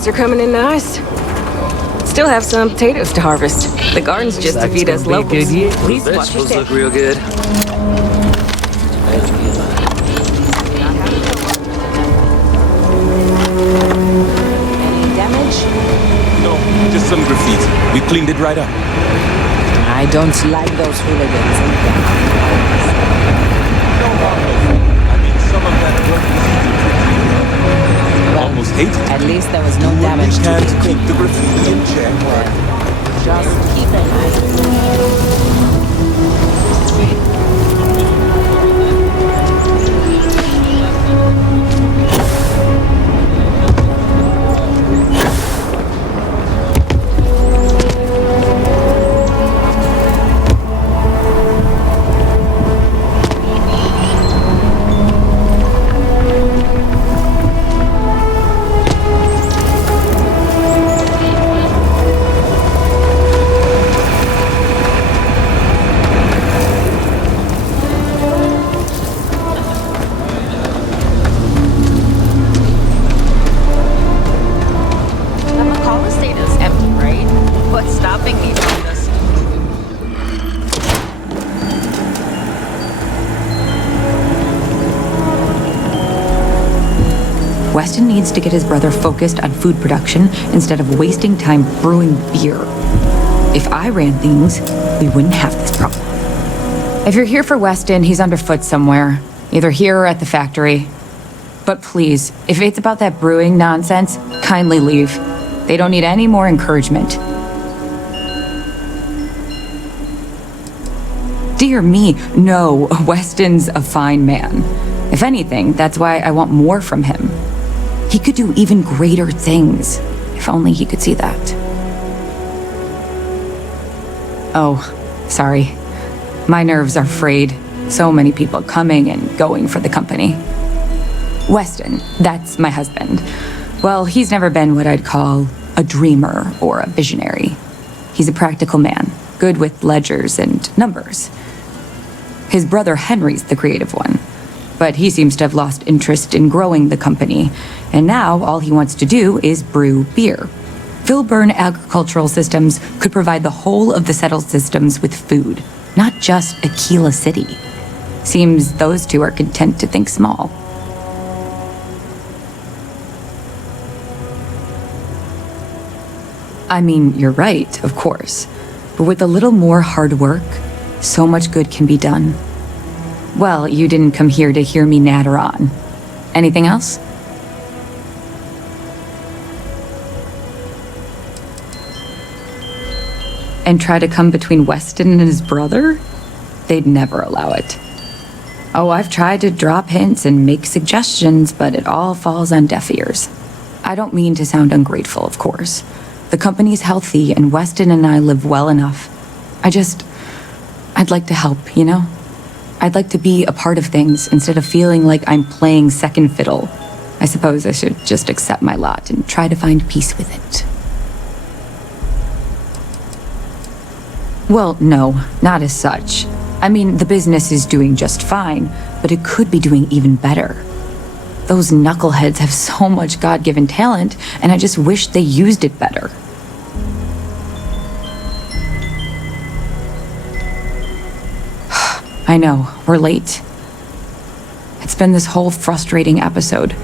Rats are coming in nice. Still have some potatoes to harvest. The garden's just to feed us locals. Please watch your Vegetables step. look real good. Any damage? No, just some graffiti. We cleaned it right up. I don't like those hooligans. No harm, no foul. I mean, some of that work was easy. Well, Almost hated it. at least there was no We damage to can't it. keep the graffiti in check. Just keep an eye. Weston needs to get his brother focused on food production instead of wasting time brewing beer. If I ran things, we wouldn't have this problem. If you're here for Weston, he's underfoot somewhere, either here or at the factory. But please, if it's about that brewing nonsense, kindly leave. They don't need any more encouragement. Dear me, no, Weston's a fine man. If anything, that's why I want more from him. He could do even greater things, if only he could see that. Oh, sorry. My nerves are frayed. So many people coming and going for the company. Weston, that's my husband. Well, he's never been what I'd call a dreamer or a visionary. He's a practical man, good with ledgers and numbers. His brother Henry's the creative one, but he seems to have lost interest in growing the company, and now all he wants to do is brew beer. Filburn Agricultural Systems could provide the whole of the settled systems with food, not just Aquila City. Seems those two are content to think small. I mean, you're right, of course. But with a little more hard work, so much good can be done. Well, you didn't come here to hear me natter on. Anything else? And try to come between Weston and his brother? They'd never allow it. Oh, I've tried to drop hints and make suggestions, but it all falls on deaf ears. I don't mean to sound ungrateful, of course. The company's healthy, and Weston and I live well enough. I'd like to help, you know? I'd like to be a part of things instead of feeling like I'm playing second fiddle. I suppose I should just accept my lot and try to find peace with it. Well, no, not as such. I mean, the business is doing just fine, but it could be doing even better. Those knuckleheads have so much God-given talent, and I just wish they used it better. I know, we're late. It's been this whole frustrating episode.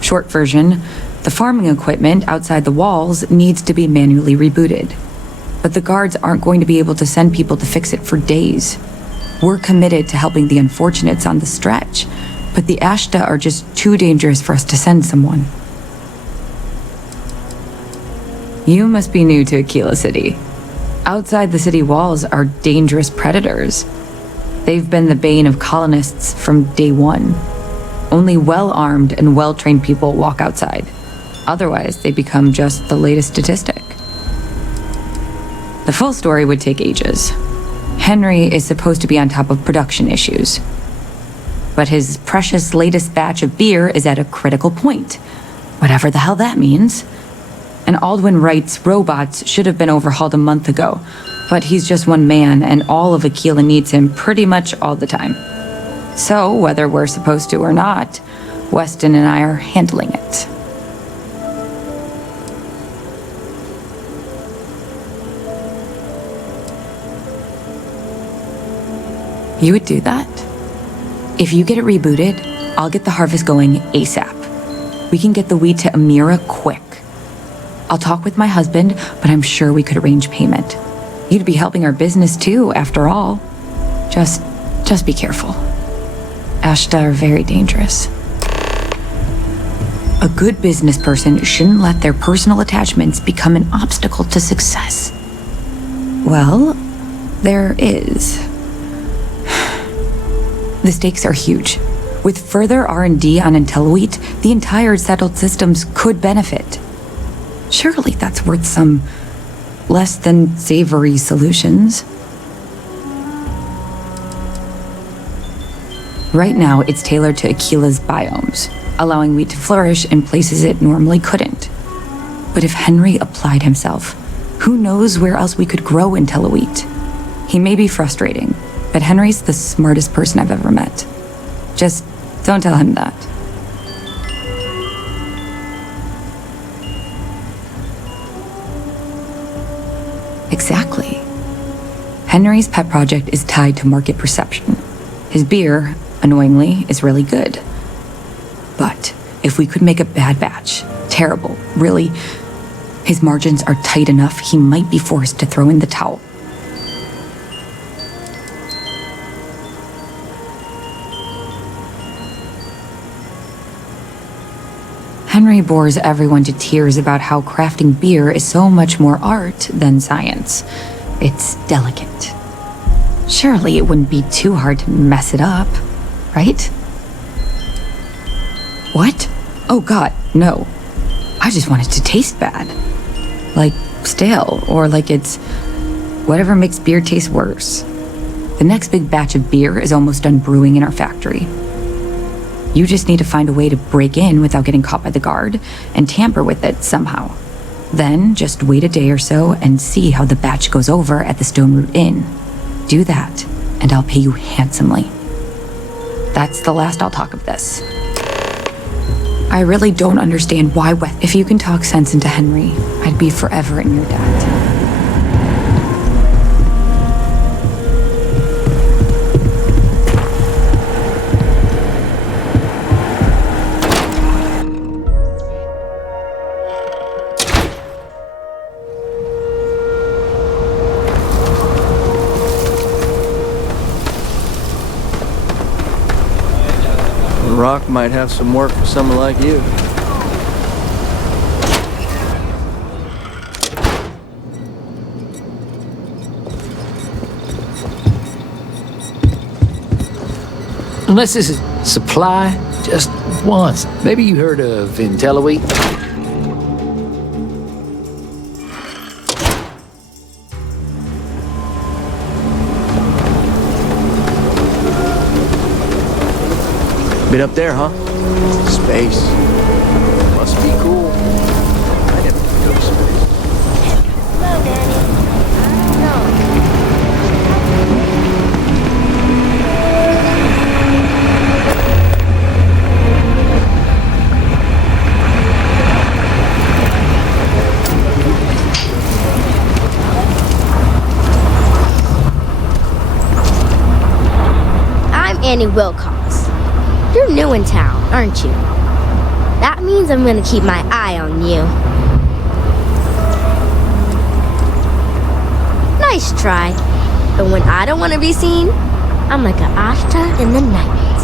Short version, the farming equipment outside the walls needs to be manually rebooted. But the guards aren't going to be able to send people to fix it for days. We're committed to helping the unfortunates on the stretch, but the Ashta are just too dangerous for us to send someone. You must be new to Aquila City. Outside the city walls are dangerous predators. They've been the bane of colonists from day one. Only well-armed and well-trained people walk outside. Otherwise, they become just the latest statistic. The full story would take ages. Henry is supposed to be on top of production issues. But his precious latest batch of beer is at a critical point. Whatever the hell that means. And Aldwin Wright's robots should have been overhauled a month ago, but he's just one man, and all of Aquila needs him pretty much all the time. So, whether we're supposed to or not, Weston and I are handling it. You would do that? If you get it rebooted, I'll get the harvest going ASAP. We can get the wheat to Amira quick. I'll talk with my husband, but I'm sure we could arrange payment. You'd be helping our business too, after all. Just be careful. Ashta are very dangerous. A good business person shouldn't let their personal attachments become an obstacle to success. Well, there is. The stakes are huge. With further R&D on IntelliWheat, the entire settled systems could benefit. Surely that's worth some less than savory solutions. Right now, it's tailored to Aquila's biomes, allowing wheat to flourish in places it normally couldn't. But if Henry applied himself, who knows where else we could grow IntelliWheat? He may be frustrating, but Henry's the smartest person I've ever met. Just don't tell him that. Exactly. Henry's pet project is tied to market perception. His beer, annoyingly, is really good. But if we could make a bad batch, terrible, really, his margins are tight enough he might be forced to throw in the towel. Henry bores everyone to tears about how crafting beer is so much more art than science. It's delicate. Surely it wouldn't be too hard to mess it up, right? What? Oh God, no. I just want it to taste bad. Like stale, or like it's whatever makes beer taste worse. The next big batch of beer is almost done brewing in our factory. You just need to find a way to break in without getting caught by the guard and tamper with it somehow. Then just wait a day or so and see how the batch goes over at the Stone Root Inn. Do that, and I'll pay you handsomely. That's the last I'll talk of this. I really don't understand why if you can talk sense into Henry, I'd be forever in your debt. Rock might have some work for someone like you. Unless this is supply, just once. Maybe you heard of IntelliWheat? Been up there, huh? Space. Must be cool. I never go to space. Hello, Danny. I'm Annie Wilcox. You're new in town, aren't you? That means I'm gonna keep my eye on you. Nice try. But when I don't want to be seen, I'm like a Ashta in the night.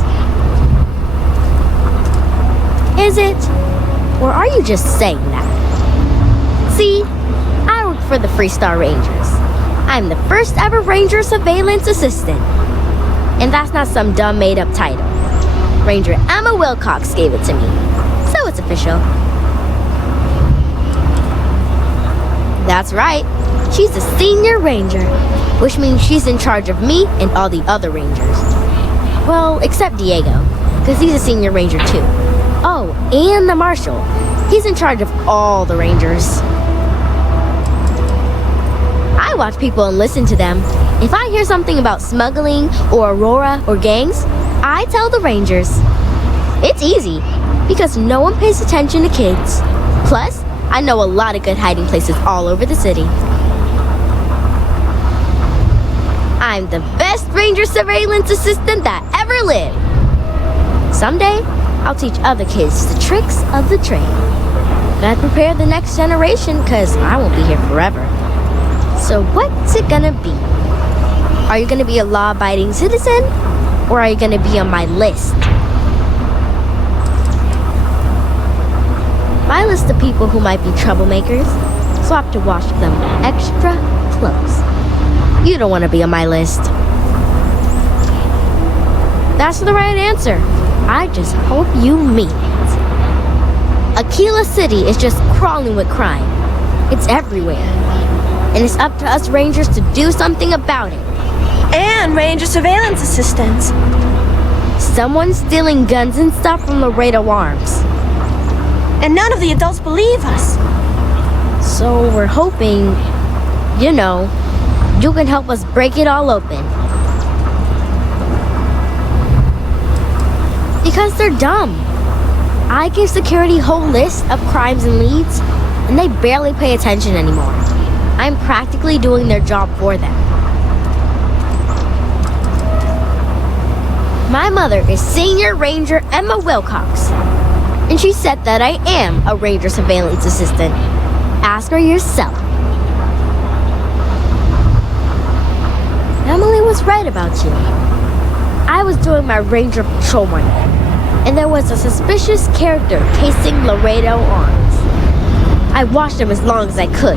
Is it? Or are you just saying that? See, I work for the Freestar Rangers. I'm the first ever Ranger Surveillance Assistant. And that's not some dumb made-up title. Ranger Emma Wilcox gave it to me, so it's official. That's right, she's the senior ranger, which means she's in charge of me and all the other rangers. Well, except Diego, because he's a senior ranger too. Oh, and the marshal. He's in charge of all the rangers. I watch people and listen to them. If I hear something about smuggling or Aurora or gangs, I tell the rangers. It's easy, because no one pays attention to kids. Plus, I know a lot of good hiding places all over the city. I'm the best ranger ranger surveillance assistant that ever lived. Someday, I'll teach other kids the tricks of the trade. Gotta prepare the next generation, cause I won't be here forever. So what's it gonna be? Are you gonna be a law-abiding citizen? Or are you gonna be on my list? My list of people who might be troublemakers, so I have to watch them extra close. You don't want to be on my list. That's the right answer. I just hope you mean it. Aquila City is just crawling with crime. It's everywhere. And it's up to us Rangers to do something about it. And Ranger surveillance assistants. Someone's stealing guns and stuff from Laredo Arms. And none of the adults believe us. So we're hoping, you can help us break it all open. Because they're dumb. I give security a whole list of crimes and leads, and they barely pay attention anymore. I'm practically doing their job for them. My mother is Senior Ranger Emma Wilcox, and she said that I am a Ranger surveillance assistant. Ask her yourself. Emily was right about you. I was doing my Ranger patrol one day, and there was a suspicious character casing Laredo Arms. I watched him as long as I could,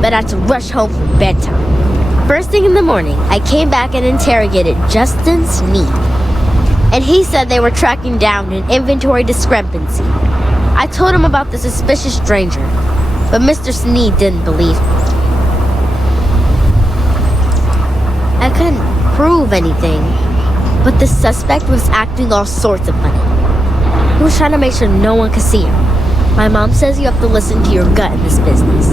but I had to rush home for bedtime. First thing in the morning, I came back and interrogated Justin Sneed. And he said they were tracking down an inventory discrepancy. I told him about the suspicious stranger, but Mr. Sneed didn't believe me. I couldn't prove anything, but the suspect was acting all sorts of funny. He was trying to make sure no one could see him. My mom says you have to listen to your gut in this business.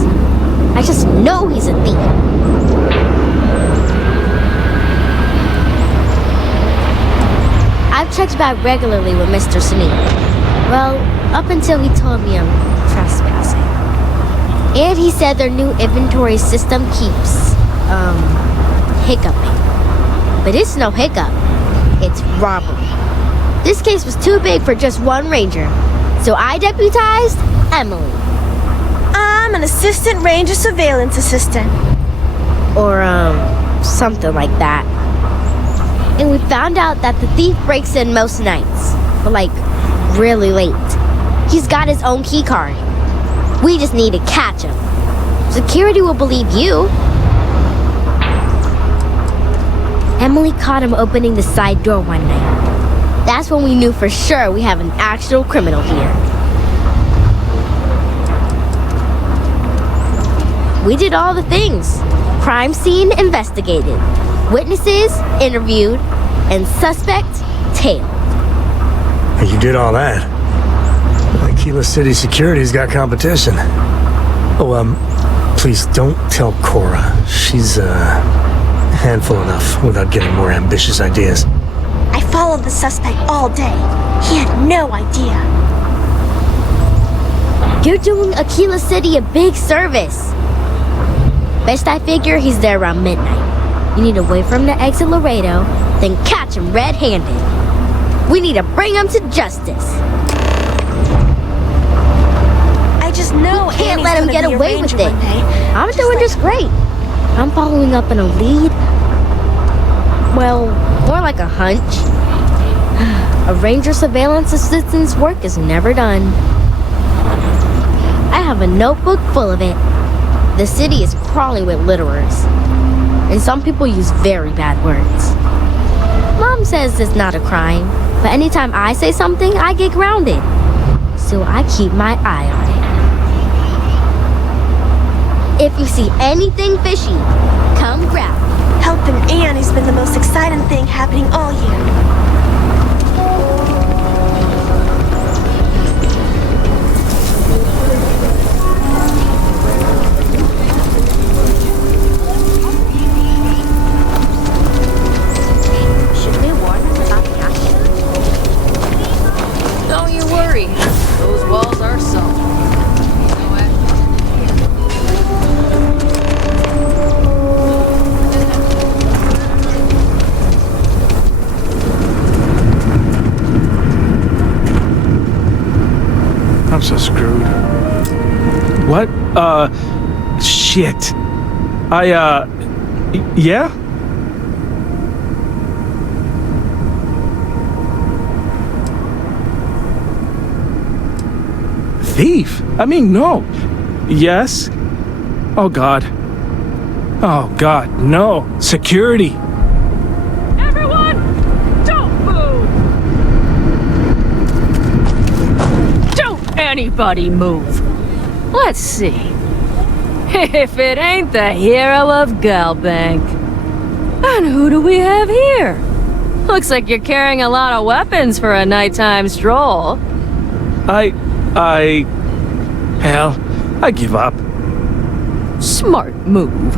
I just know he's a thief. I've checked back regularly with Mr. Sneed. Well, up until he told me I'm trespassing. And he said their new inventory system keeps, hiccuping. But it's no hiccup. It's robbery. This case was too big for just one ranger, so I deputized Emily. I'm an assistant ranger surveillance assistant. Or, something like that. And we found out that the thief breaks in most nights, but like, really late. He's got his own key card. We just need to catch him. Security will believe you. Emily caught him opening the side door one night. That's when we knew for sure we have an actual criminal here. We did all the things. Crime scene investigated. Witnesses interviewed, and suspect tailed. You did all that. Aquila City Security's got competition. Oh, please don't tell Cora. She's, handful enough without getting more ambitious ideas. I followed the suspect all day. He had no idea. You're doing Aquila City a big service. Best I figure he's there around midnight. You need to wait for him to exit Laredo, then catch him red-handed. We need to bring him to justice. I just know We can't Annie's let him gonna get be a away with ranger it. one day. I'm doing just great. I'm following up on a lead. Well, more like a hunch. A ranger surveillance assistant's work is never done. I have a notebook full of it. The city is crawling with litterers. And some people use very bad words. Mom says it's not a crime, but anytime I say something, I get grounded. So I keep my eye on it. If you see anything fishy, come grab it. Helping Annie's been the most exciting thing happening all year. Don't you worry. Those walls are solid. I'm so screwed. What? Shit. Yeah? Thief? I mean, no. Yes? Oh, God. Oh, God, no. Security. Everyone, don't move! Don't anybody move! Let's see. If it ain't the hero of Galbank. And who do we have here? Looks like you're carrying a lot of weapons for a nighttime stroll. Hell, I give up. Smart move.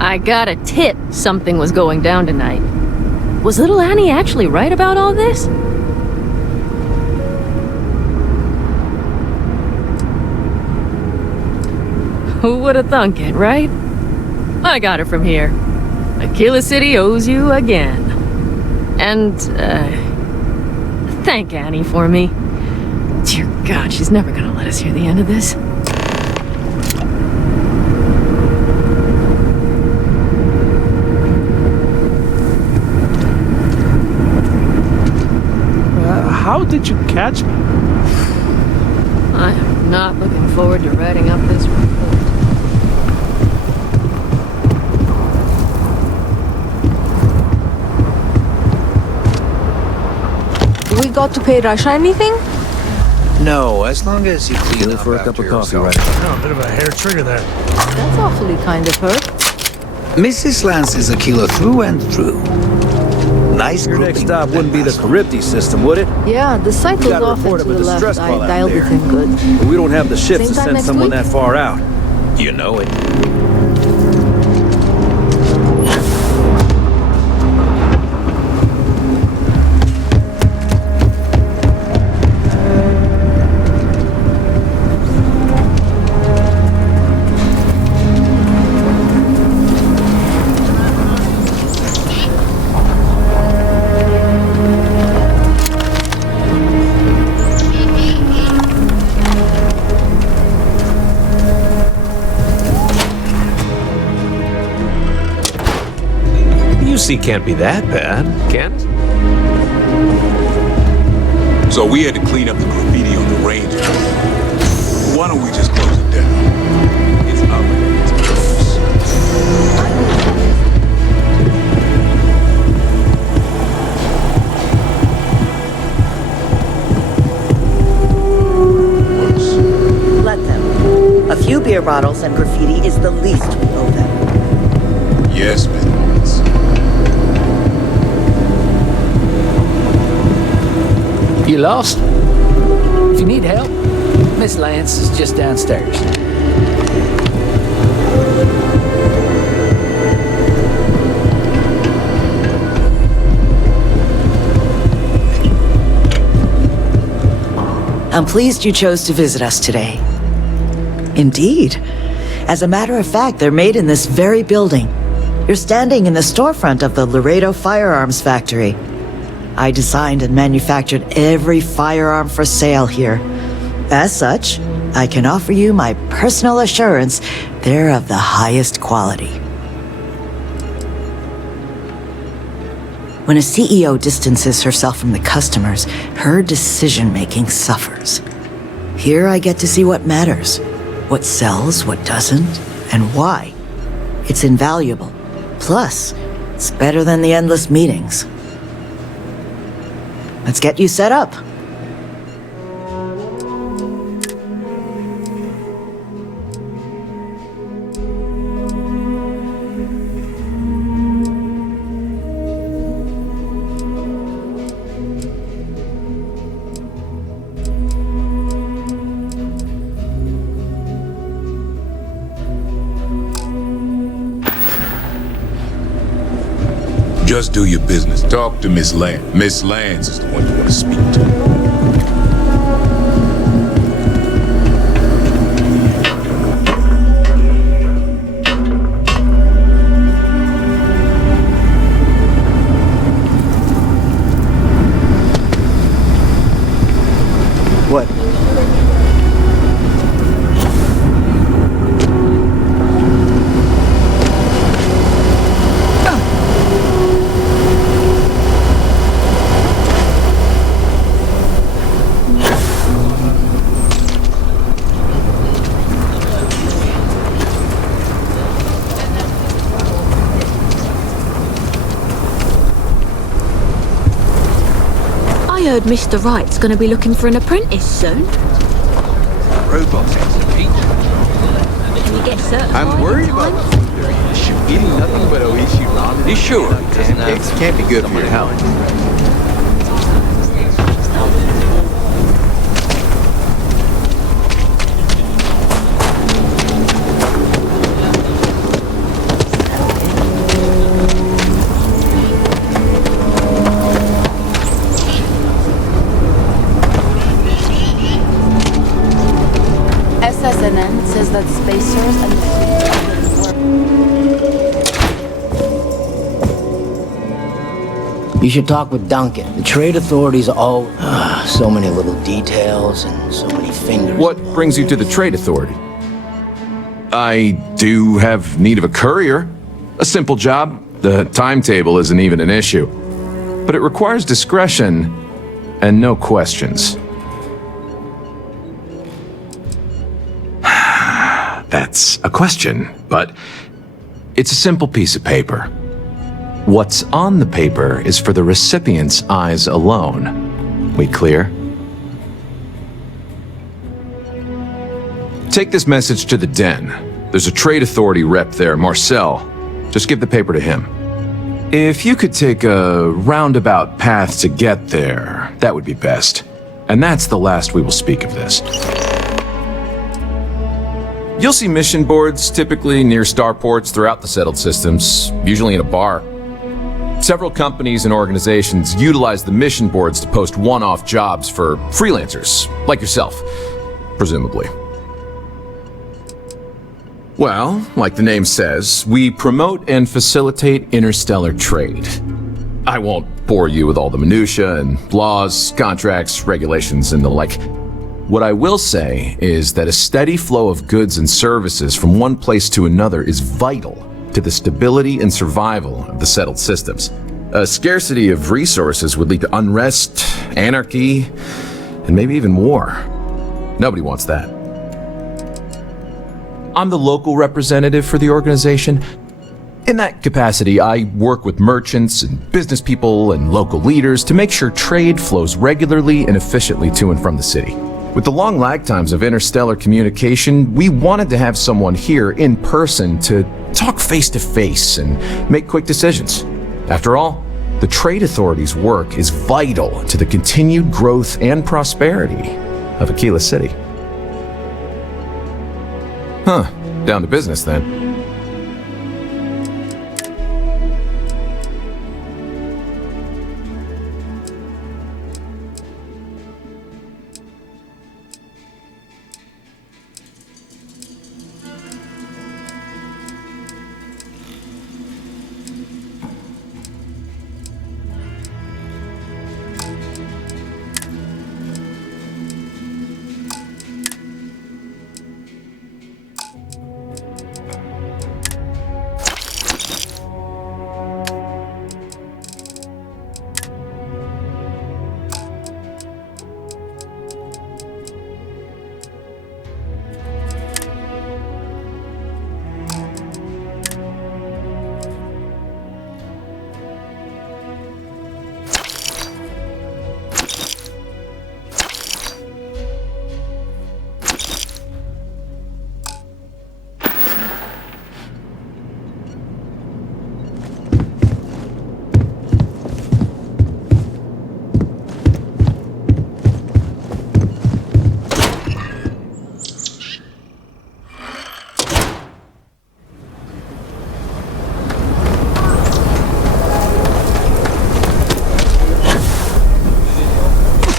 I got a tip something was going down tonight. Was little Annie actually right about all this? Who would have thunk it, right? I got it from here. Aquila City owes you again. And, thank Annie for me. Dear God, she's never gonna let us hear the end of this. How did you catch me? I am not looking forward to writing up this report. We got to pay Rasha anything? No, as long as you clean Feel up for a cup after of coffee, yourself. right? Oh, a bit of a hair trigger there. That's awfully kind of her. Mrs. Lance is Aquila through and through. Nice Your grouping next stop with wouldn't be the that Charybdis system, would it? Yeah, the site was Gotta off and report to him the with a left. stress I call out dialed it there. in good. But we don't have the ships Same to time send next someone week? that far out. You know it. UC can't be that bad, can it? So we had to clean up the graffiti on the Ranger. Why don't we just close it down? It's our it's close. Let them. A few beer bottles and graffiti is the least we owe them. Yes, Miss Lance. You lost? If you need help, Miss Lance is just downstairs. I'm pleased you chose to visit us today. Indeed. As a matter of fact, they're made in this very building. You're standing in the storefront of the Laredo Firearms Factory. I designed and manufactured every firearm for sale here. As such, I can offer you my personal assurance they're of the highest quality. When a CEO distances herself from the customers, her decision-making suffers. Here I get to see what matters, what sells, what doesn't, and why. It's invaluable. Plus, it's better than the endless meetings. Let's get you set up. Just do your business. Talk to Miss Lance. Miss Lance is the one you want to speak to. What? heard Mr. Wright's gonna be looking for an apprentice soon. Robots Can you get certified? I'm worried about eating nothing but Oishi ramen. You sure? Pancakes can't be good for your health. SSNN says that spacers and You should talk with Duncan. The trade authorities are all... so many little details and so many fingers. What brings you to the trade authority? I do have need of a courier. A simple job. The timetable isn't even an issue. But it requires discretion and no questions. That's a question, but it's a simple piece of paper. What's on the paper is for the recipient's eyes alone. We clear? Take this message to the den. There's a trade authority rep there, Marcel. Just give the paper to him. If you could take a roundabout path to get there, that would be best. And that's the last we will speak of this. You'll see mission boards typically near starports throughout the settled systems, usually in a bar. Several companies and organizations utilize the mission boards to post one-off jobs for freelancers, like yourself, presumably. Well, like the name says, we promote and facilitate interstellar trade. I won't bore you with all the minutiae and laws, contracts, regulations, and the like. What I will say is that a steady flow of goods and services from one place to another is vital to the stability and survival of the settled systems. A scarcity of resources would lead to unrest, anarchy, and maybe even war. Nobody wants that. I'm the local representative for the organization. In that capacity, I work with merchants and business people and local leaders to make sure trade flows regularly and efficiently to and from the city. With the long lag times of interstellar communication, we wanted to have someone here in person to talk face to face and make quick decisions. After all, the trade authority's work is vital to the continued growth and prosperity of Aquila City. Huh, down to business then.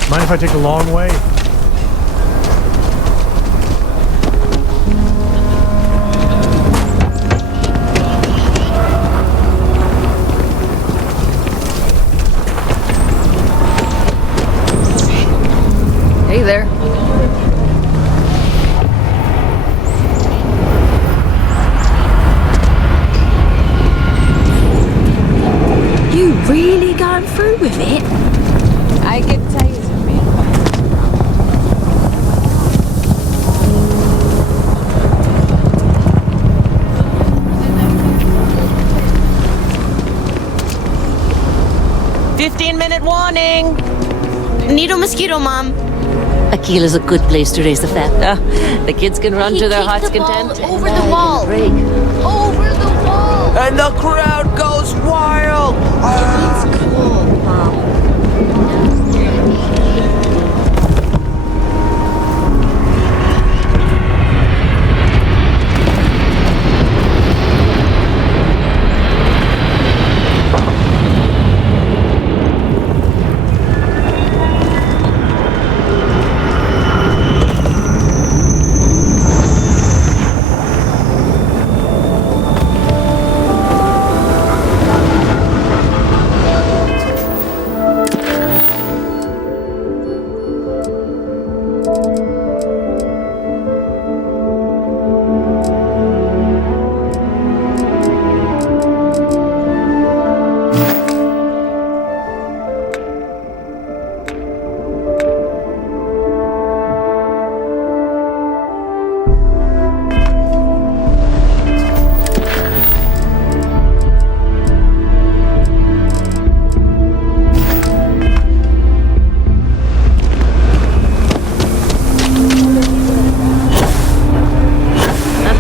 Mind if I take the long way? Hey there. You really going through with it? I can tell you some real "15-minute warning! Needle mosquito, Mom. Aquila's a good place to raise the family. The kids can run to their heart's content. Over the wall. Break. Over the wall. And the crowd goes wild! It's cool, Mom.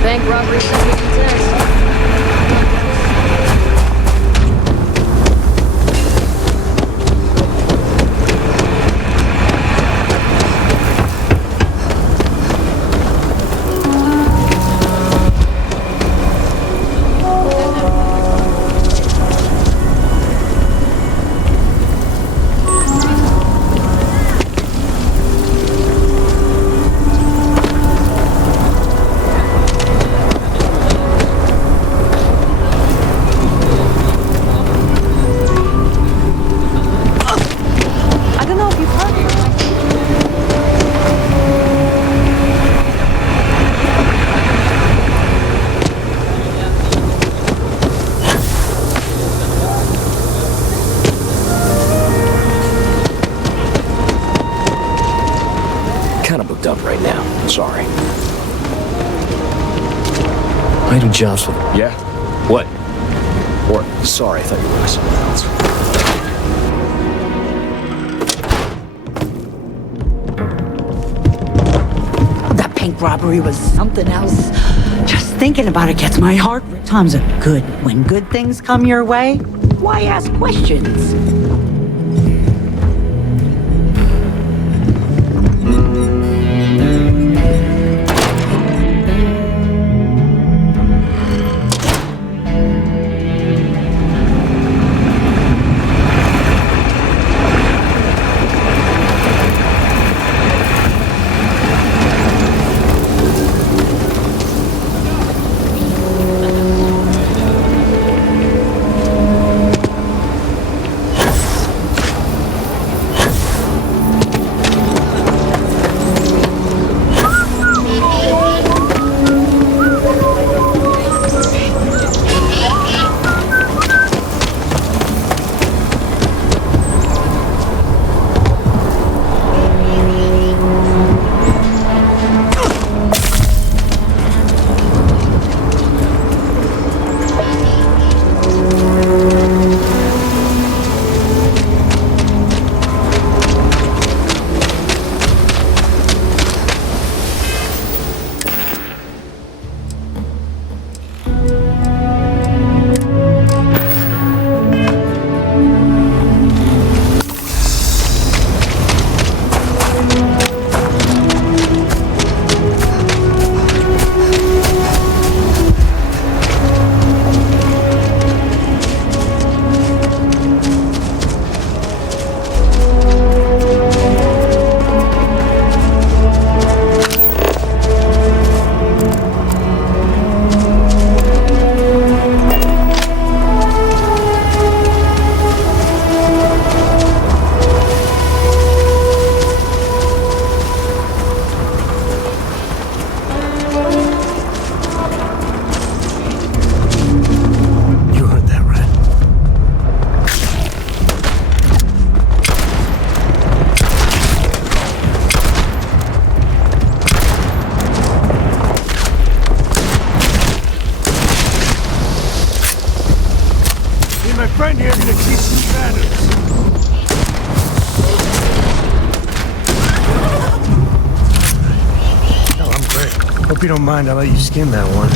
Bank robbery sounds intense. Kinda booked up right now. Sorry. I do jobs for... Yeah? What? Or, sorry, I thought you were someone else. That bank robbery was something else. Just thinking about it gets my heart. Times are good. When good things come your way, why ask questions? Hope you don't mind, I'll let you skin that one.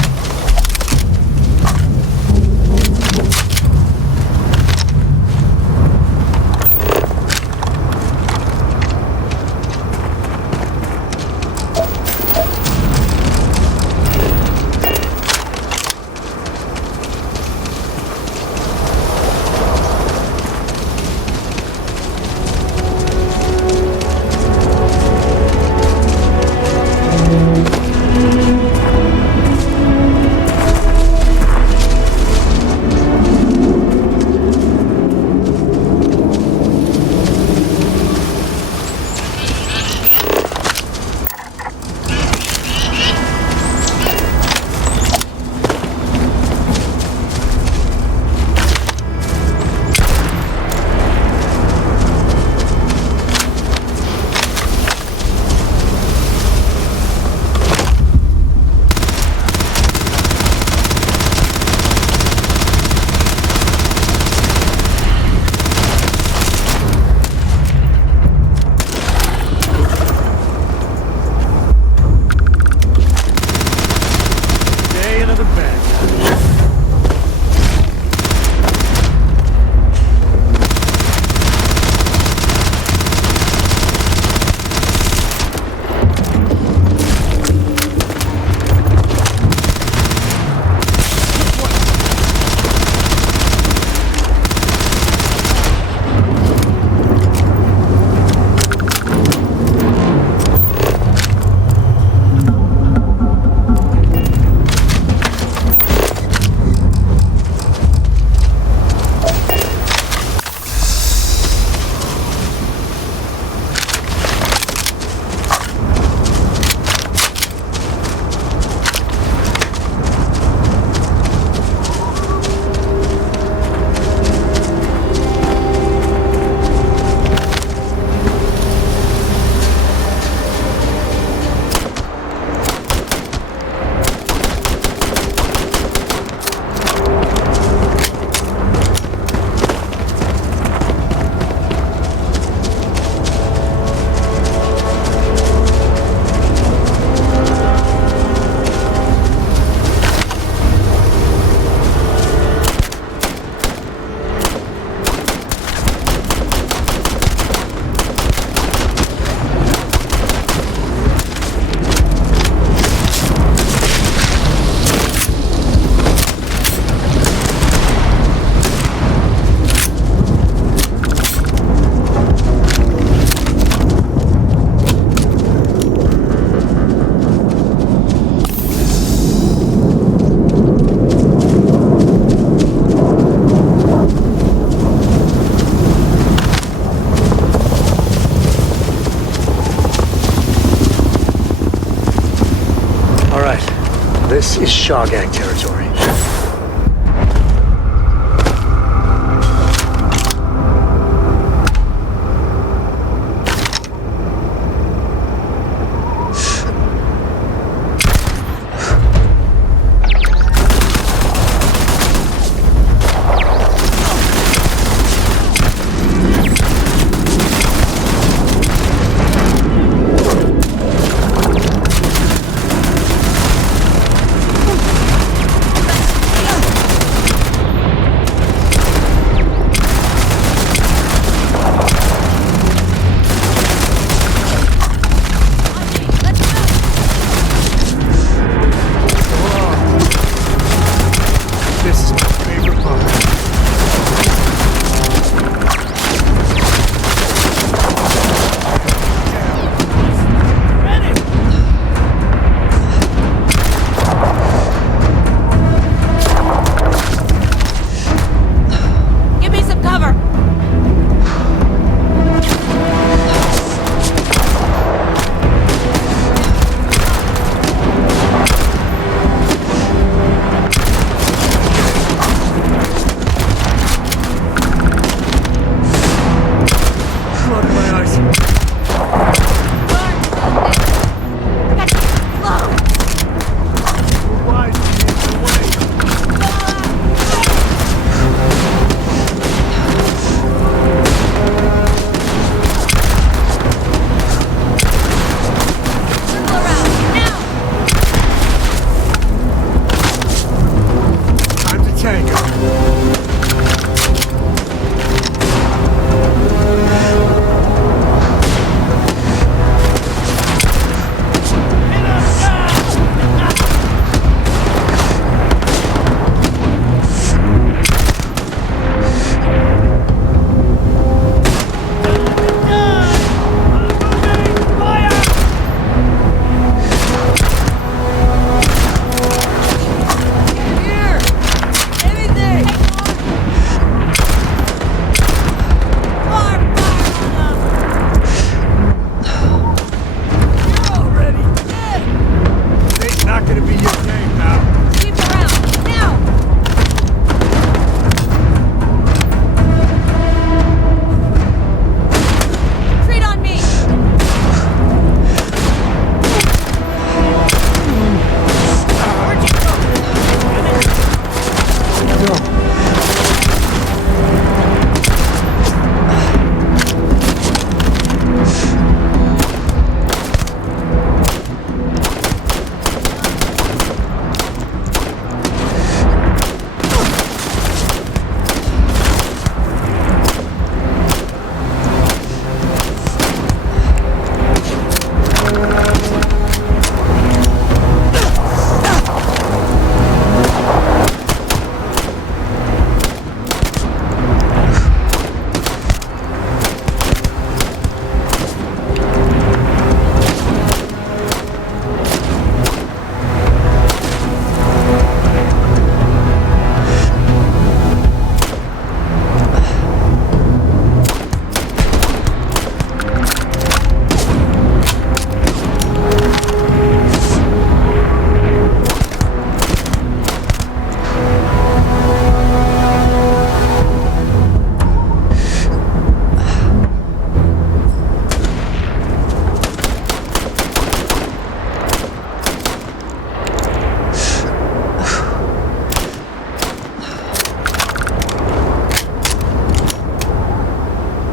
This is Shaw Gang territory.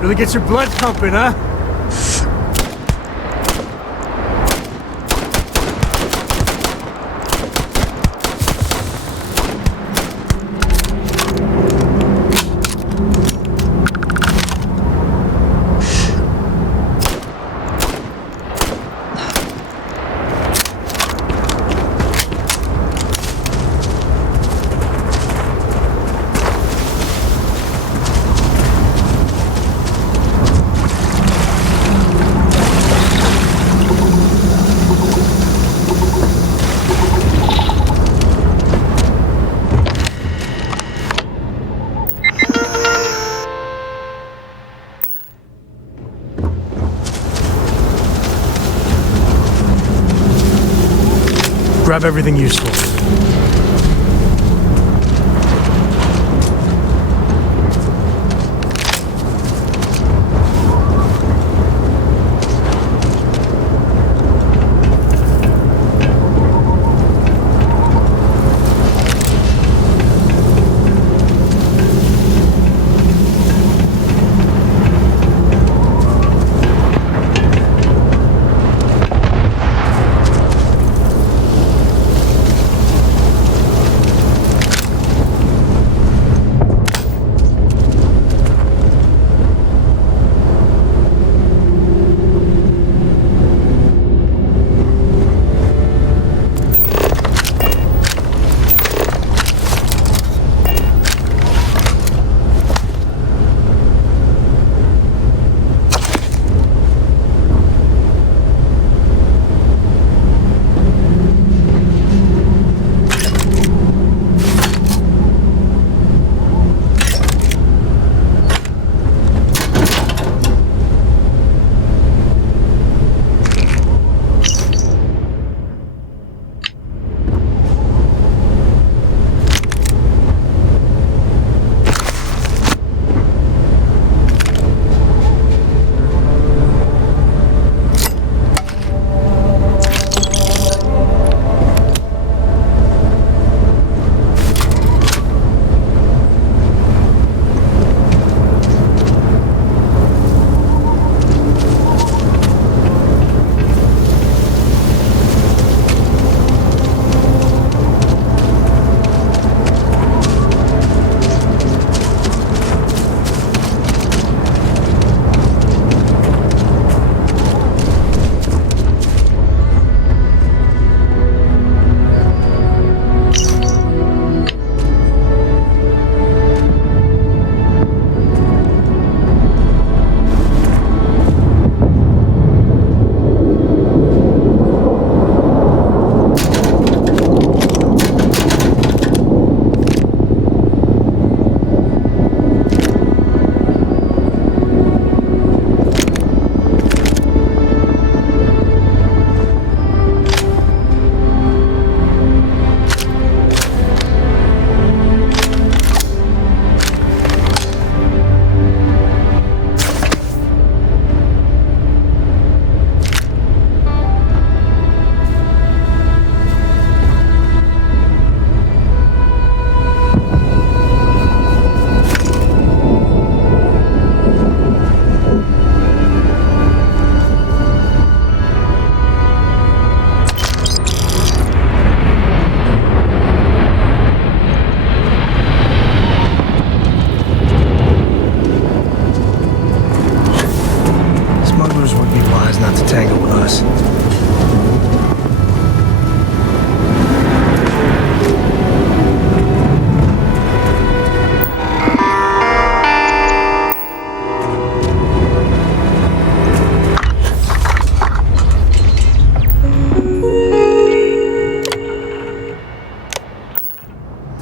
Really gets your blood pumping, huh? Grab everything useful.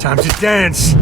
Time to dance.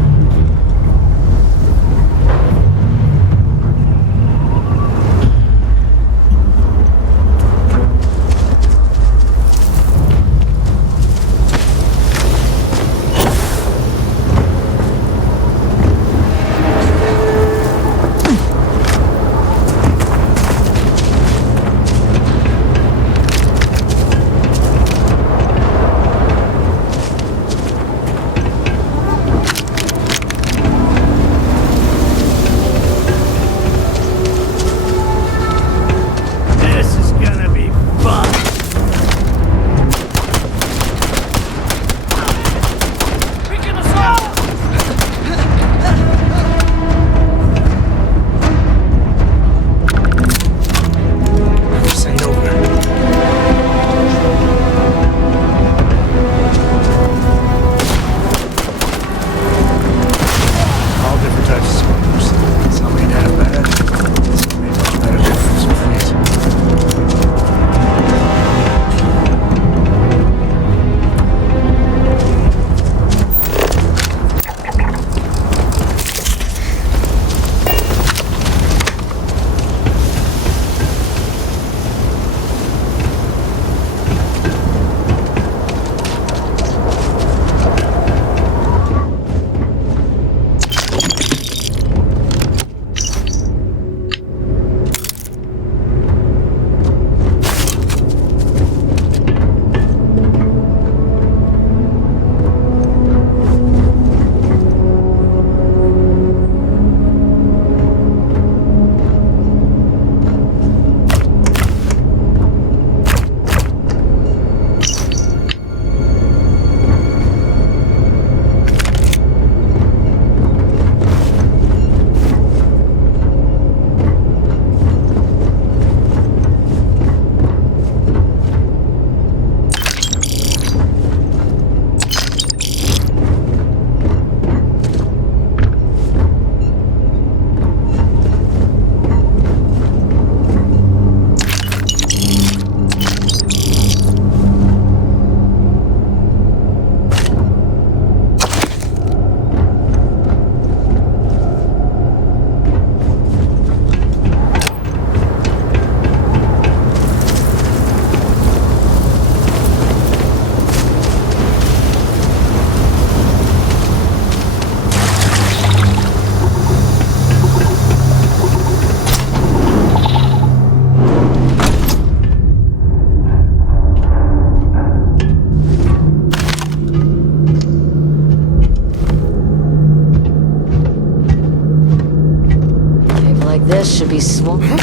This should be swung. Hey!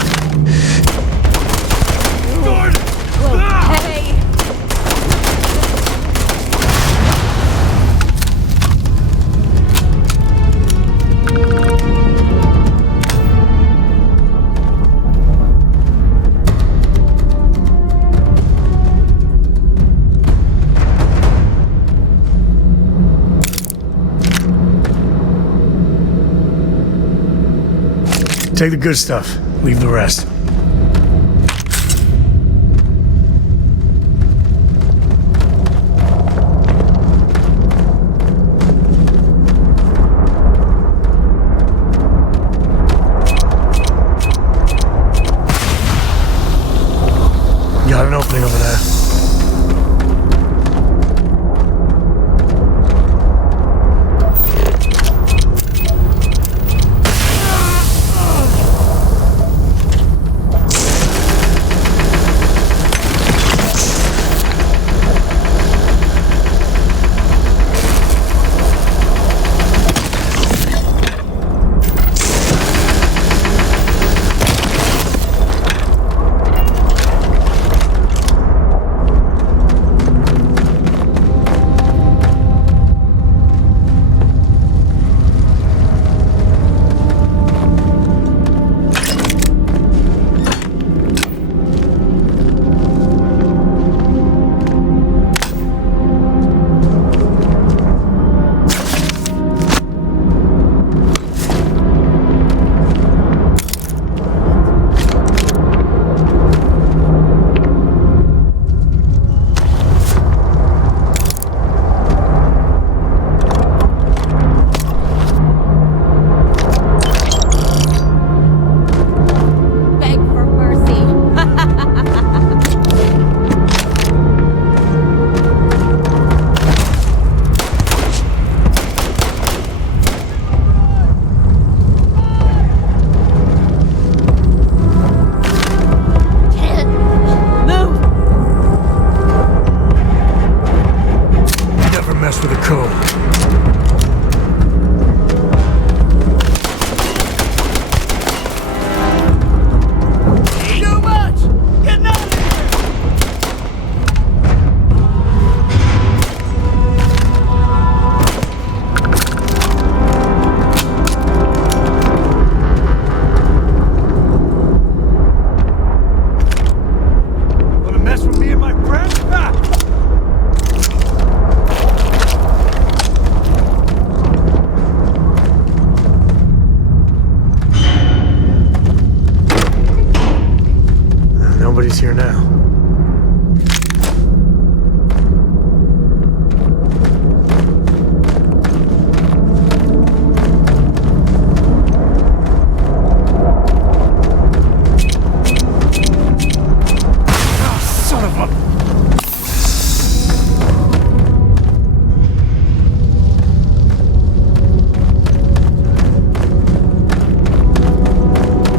Take the good stuff. Leave the rest. Got an opening over there. Mess with the code. Too much! Get out of here! Wanna mess with me and my friends? Ah! Nobody's here now. Oh, son of a...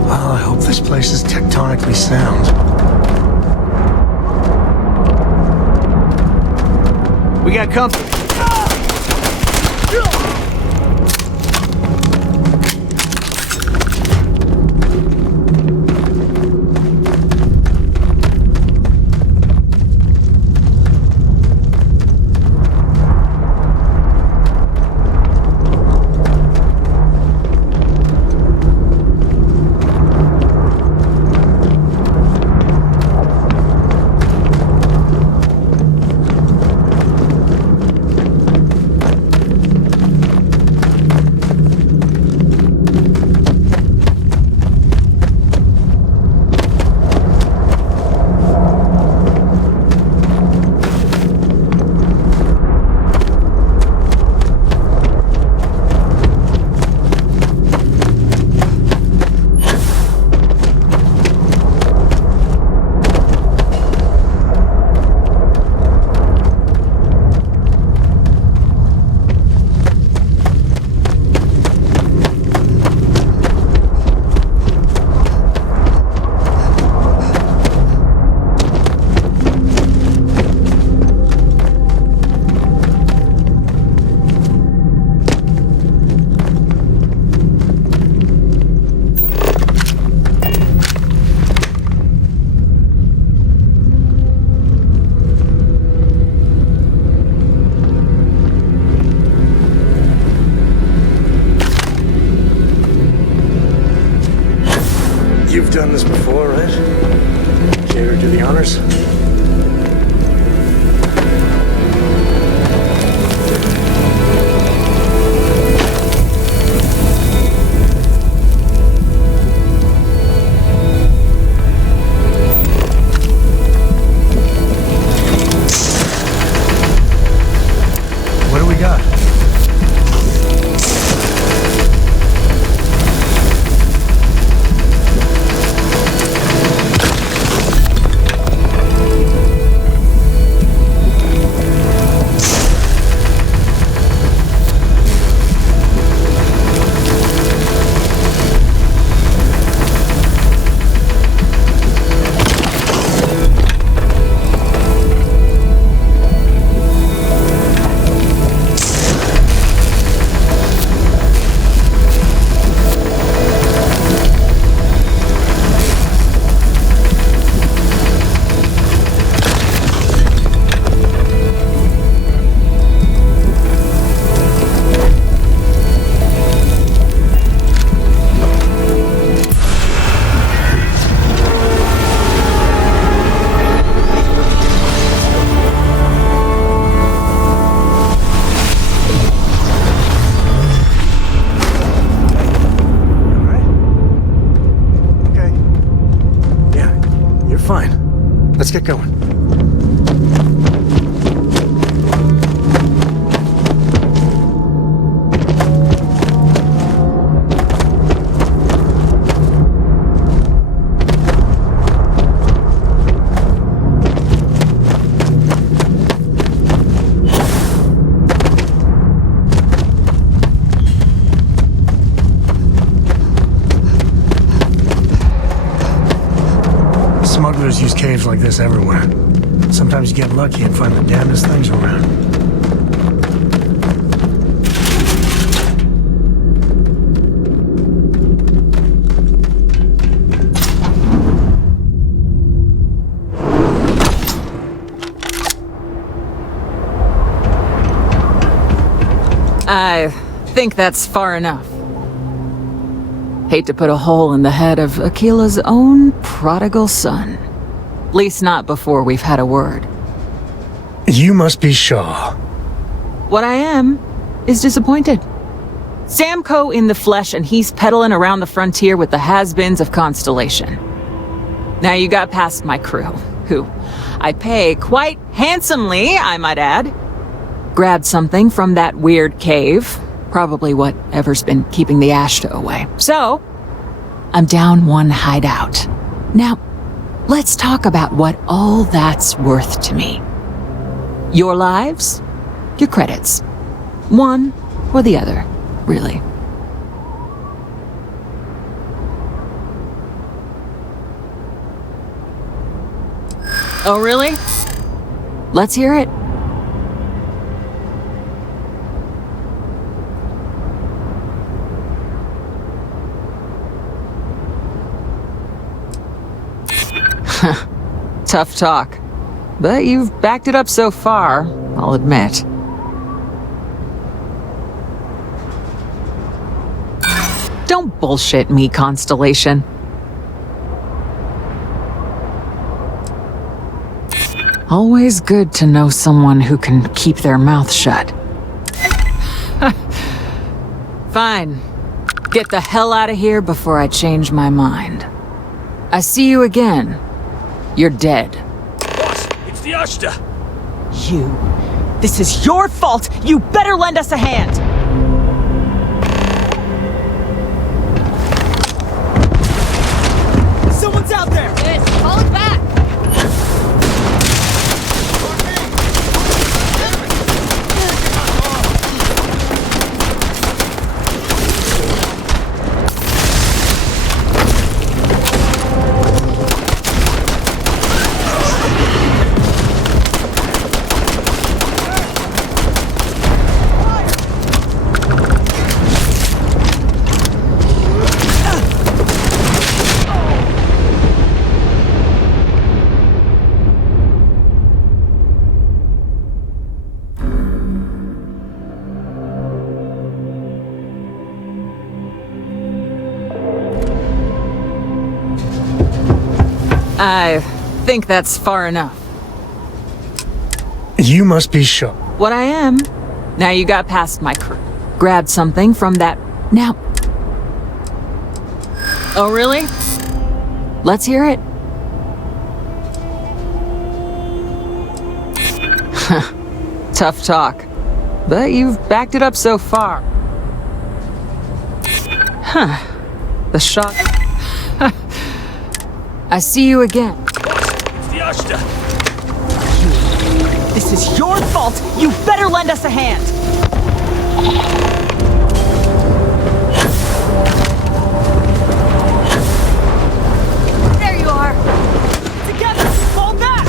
Well, I hope this place is tectonically sound. We got company. let's get going. Smugglers use caves like this everywhere. Sometimes you get lucky and find the damnedest things around. I think that's far enough. Hate to put a hole in the head of Akila's own prodigal son. At least not before we've had a word. You must be Shaw. What I am is disappointed. Samco in the flesh, and he's peddling around the frontier with the has-beens of Constellation. Now you got past my crew, who I pay quite handsomely, I might add. Grabbed something from that weird cave. Probably whatever's been keeping the Ashta away. So, I'm down one hideout. Now, let's talk about what all that's worth to me. Your lives, your credits. One or the other, really. Oh, really? Let's hear it. Tough talk. But you've backed it up so far, I'll admit. Don't bullshit me, Constellation. Always good to know someone who can keep their mouth shut. Fine. Get the hell out of here before I change my mind. I see you again. You're dead. Boss, it's the Ashta. You. This is your fault. You better lend us a hand. Someone's out there. Yes, call it back. I think that's far enough. You must be Shaw. What I am. Now you got past my crew. Grabbed something from that. Now. Oh, really? Let's hear it. Tough talk. But you've backed it up so far. Huh. The shock. I see you again. It's the Ashta. You. This is your fault. You better lend us a hand. There you are. Together, fall back.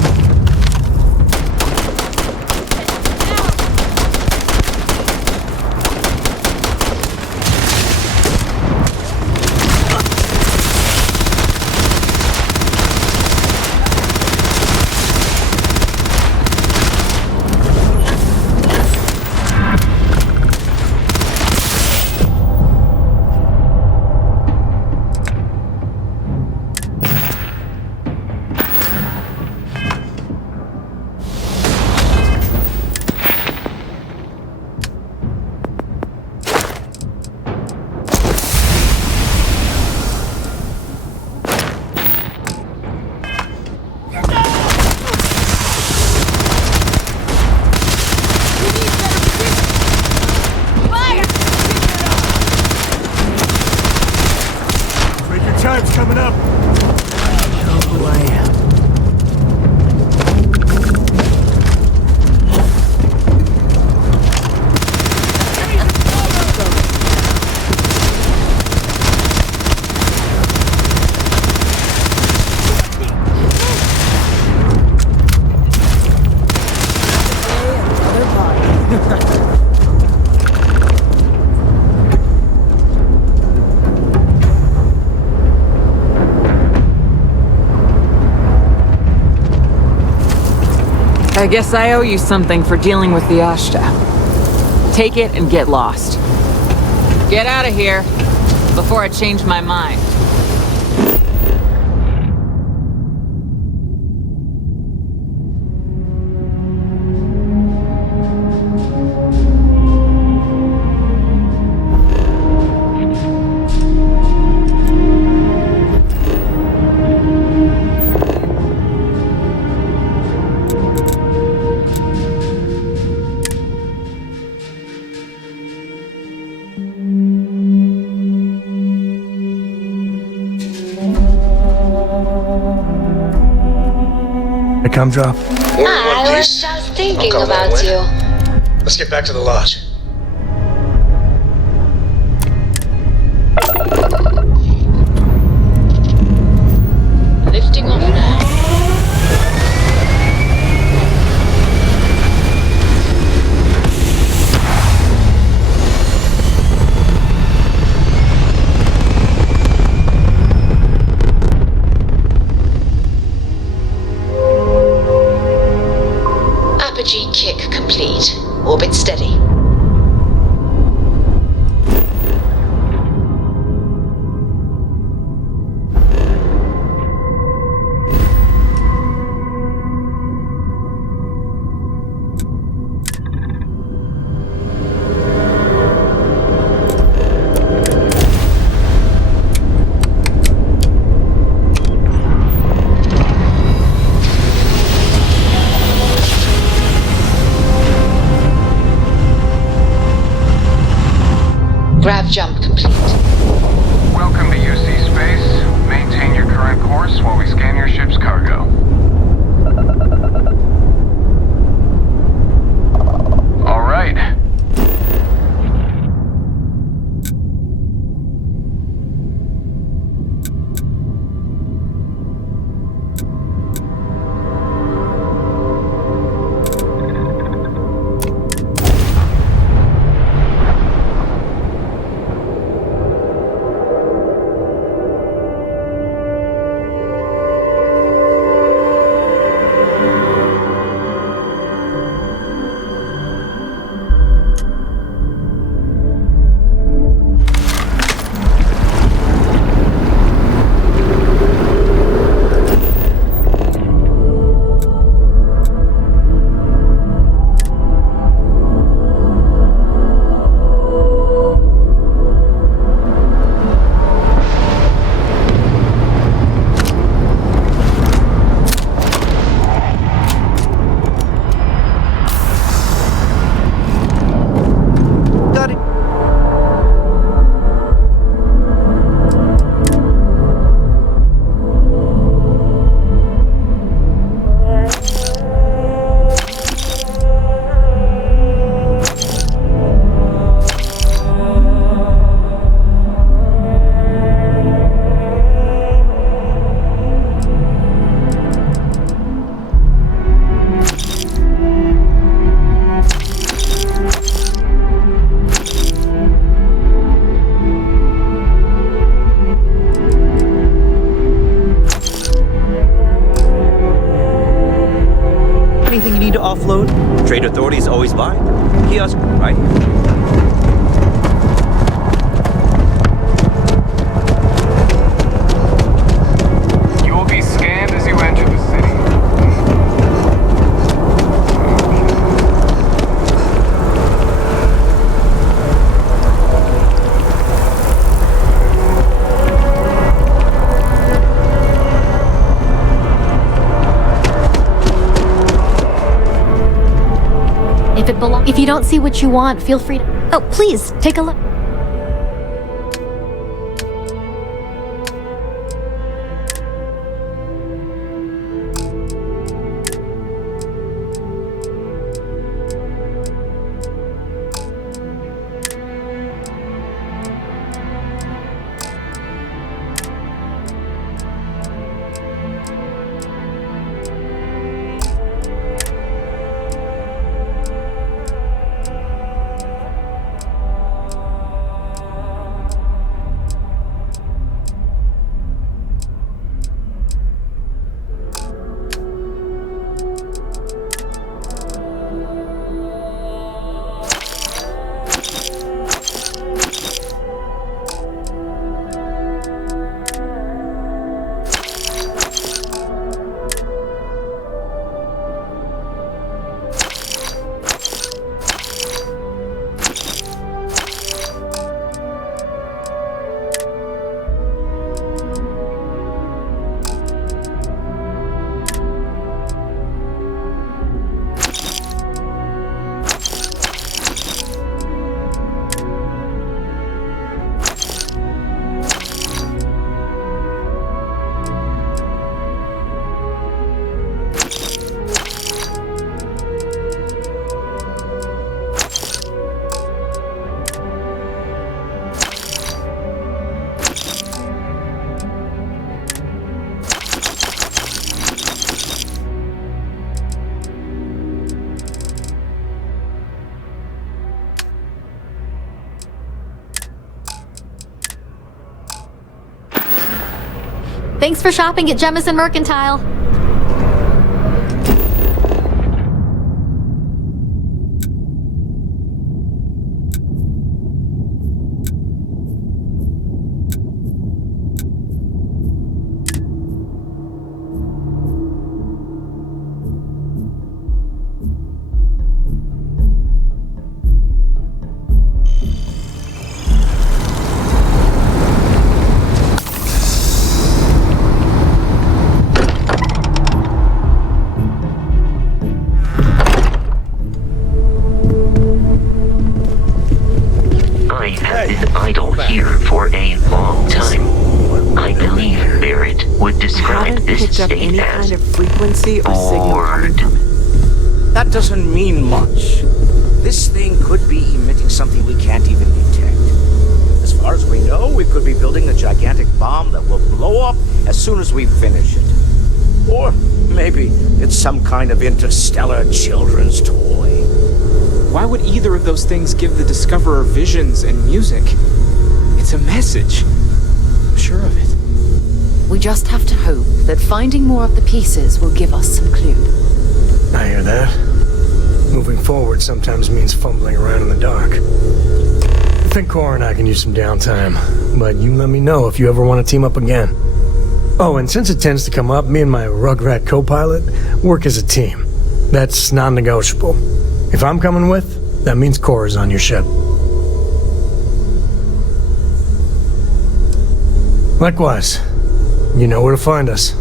I guess I owe you something for dealing with the Ashta. Take it and get lost. Get out of here before I change my mind. A cum drop. I was just thinking about you. Let's get back to the lodge. Lifting off now. Apogee kick complete. Orbit steady. Grav jump complete. Welcome to UC Space. Maintain your current course while we scan your ship's cargo. All right. Anything you need to offload? Trade authorities always buy. Kiosk right here. You will be scanned as you enter the city. If you don't see what you want, feel free to... Oh, please, take a look. Thanks for shopping at Jemison Mercantile. Any kind of frequency or signal coming from it. That doesn't mean much. This thing could be emitting something we can't even detect. As far as we know, we could be building a gigantic bomb that will blow up as soon as we finish it. Or maybe it's some kind of interstellar children's toy. Why would either of those things give the Discoverer visions and music? It's a message. I'm sure of it. We just have to hope that finding more of the pieces will give us some clue. I hear that. Moving forward sometimes means fumbling around in the dark. I think Cora and I can use some downtime, but you let me know if you ever want to team up again. Oh, and since it tends to come up, me and my Rugrat co-pilot work as a team. That's non-negotiable. If I'm coming with, that means Cora's on your ship. Likewise. You know where to find us.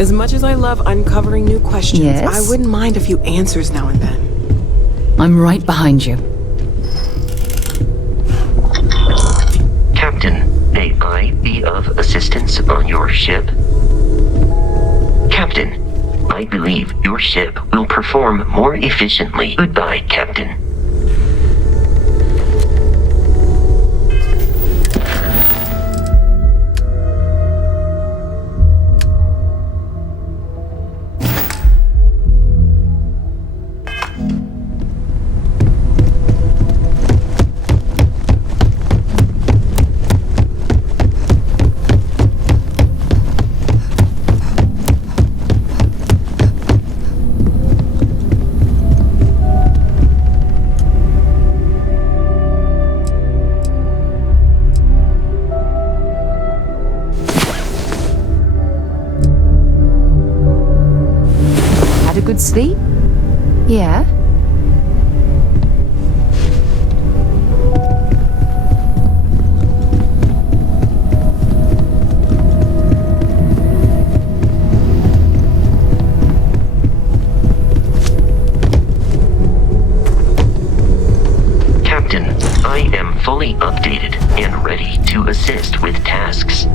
As much as I love uncovering new questions, Yes? I wouldn't mind a few answers now and then. I'm right behind you. Captain, may I be of assistance on your ship? Captain, I believe your ship will perform more efficiently. Goodbye, Captain. Sleep? Yeah? Captain, I am fully updated and ready to assist with tasks.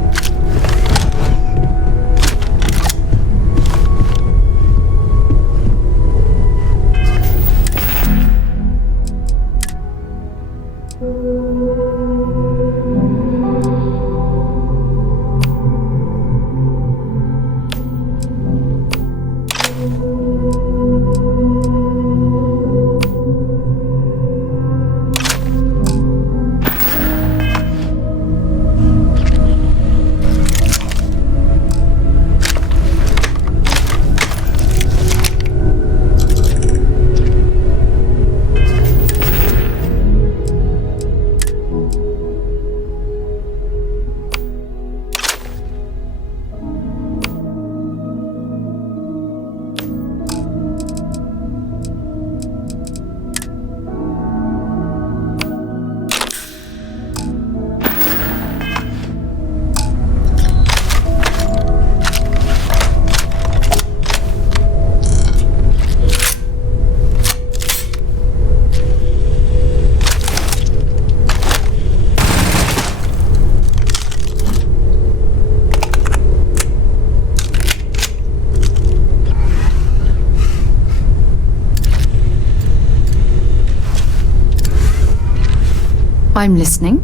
I'm listening.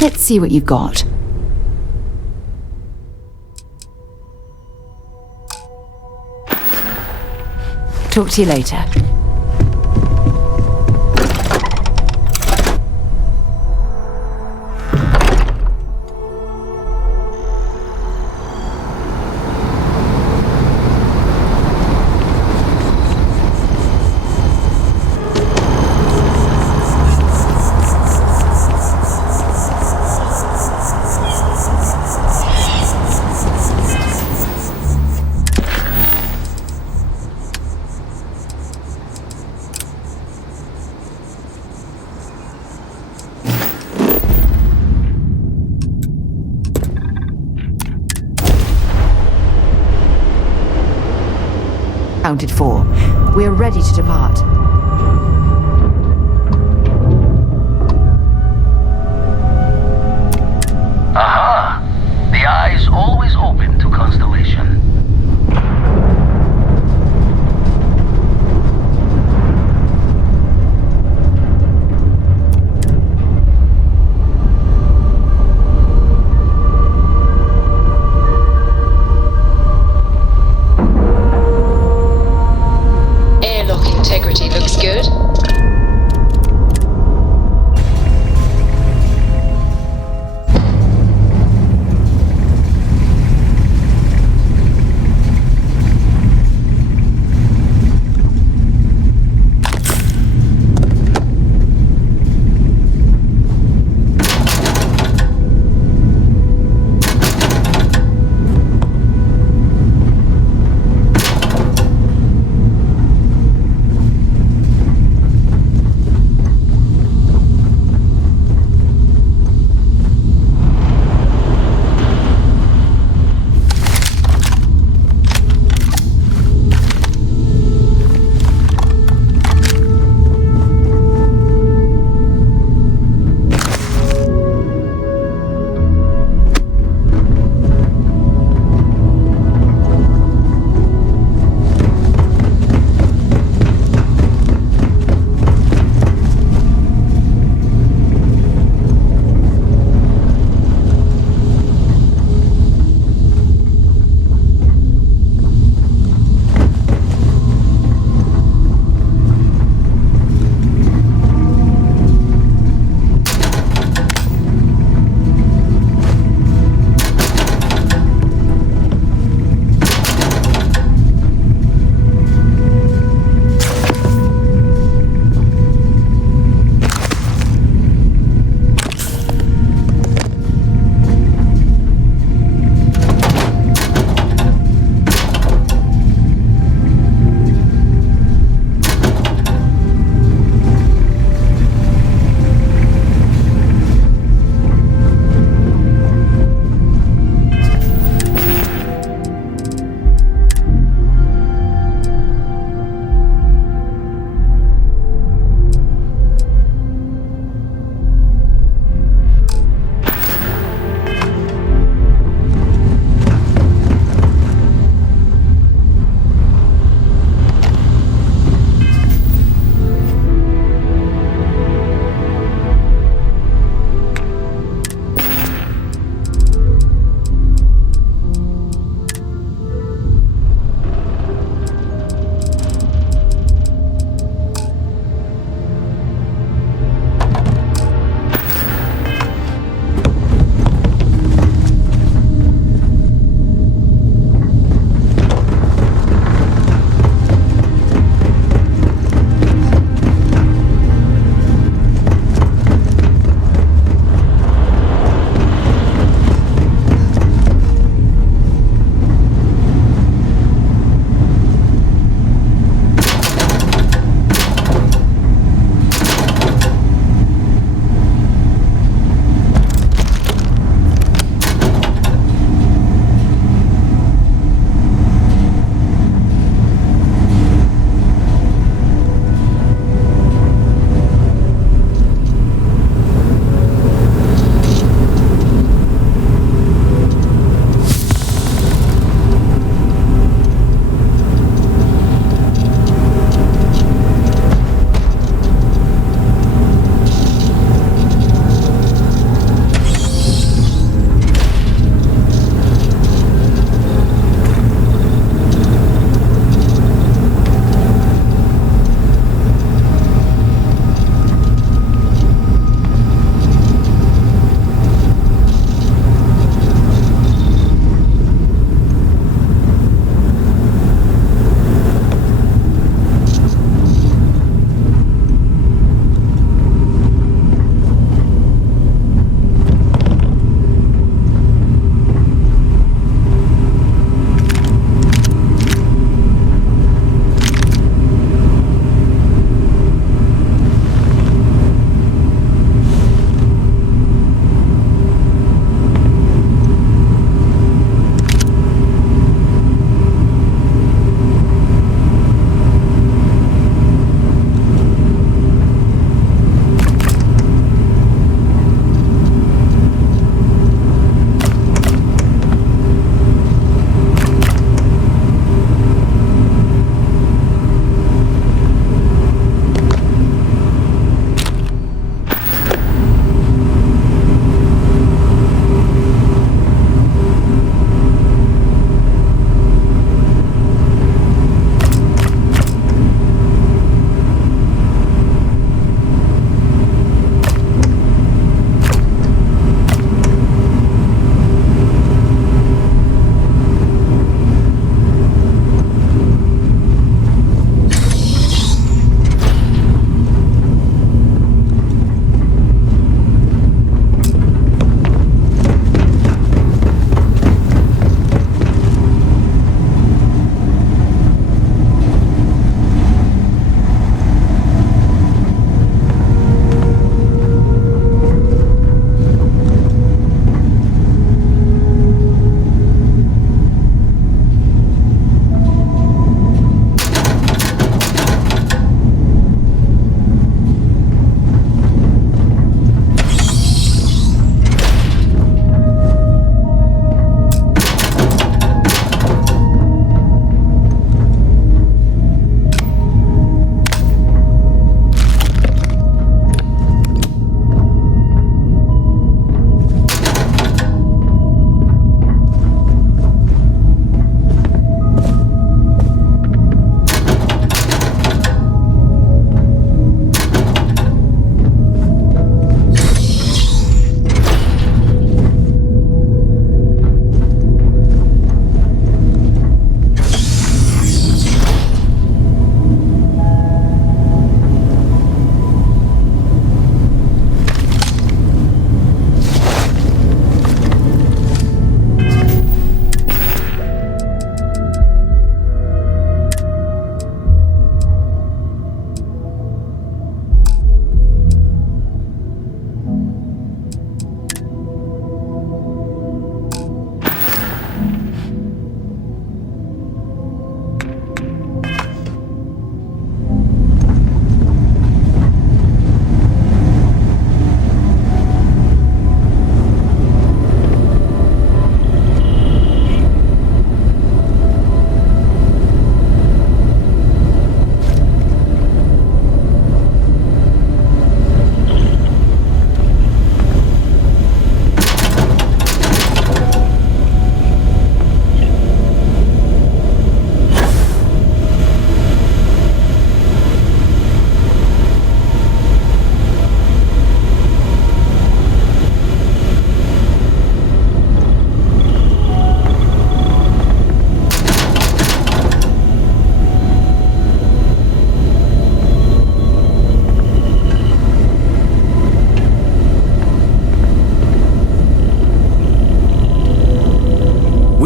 Let's see what you've got. Talk to you later. Accounted for. We're ready to depart. Aha! The eye's always open to Constellation. Airlock integrity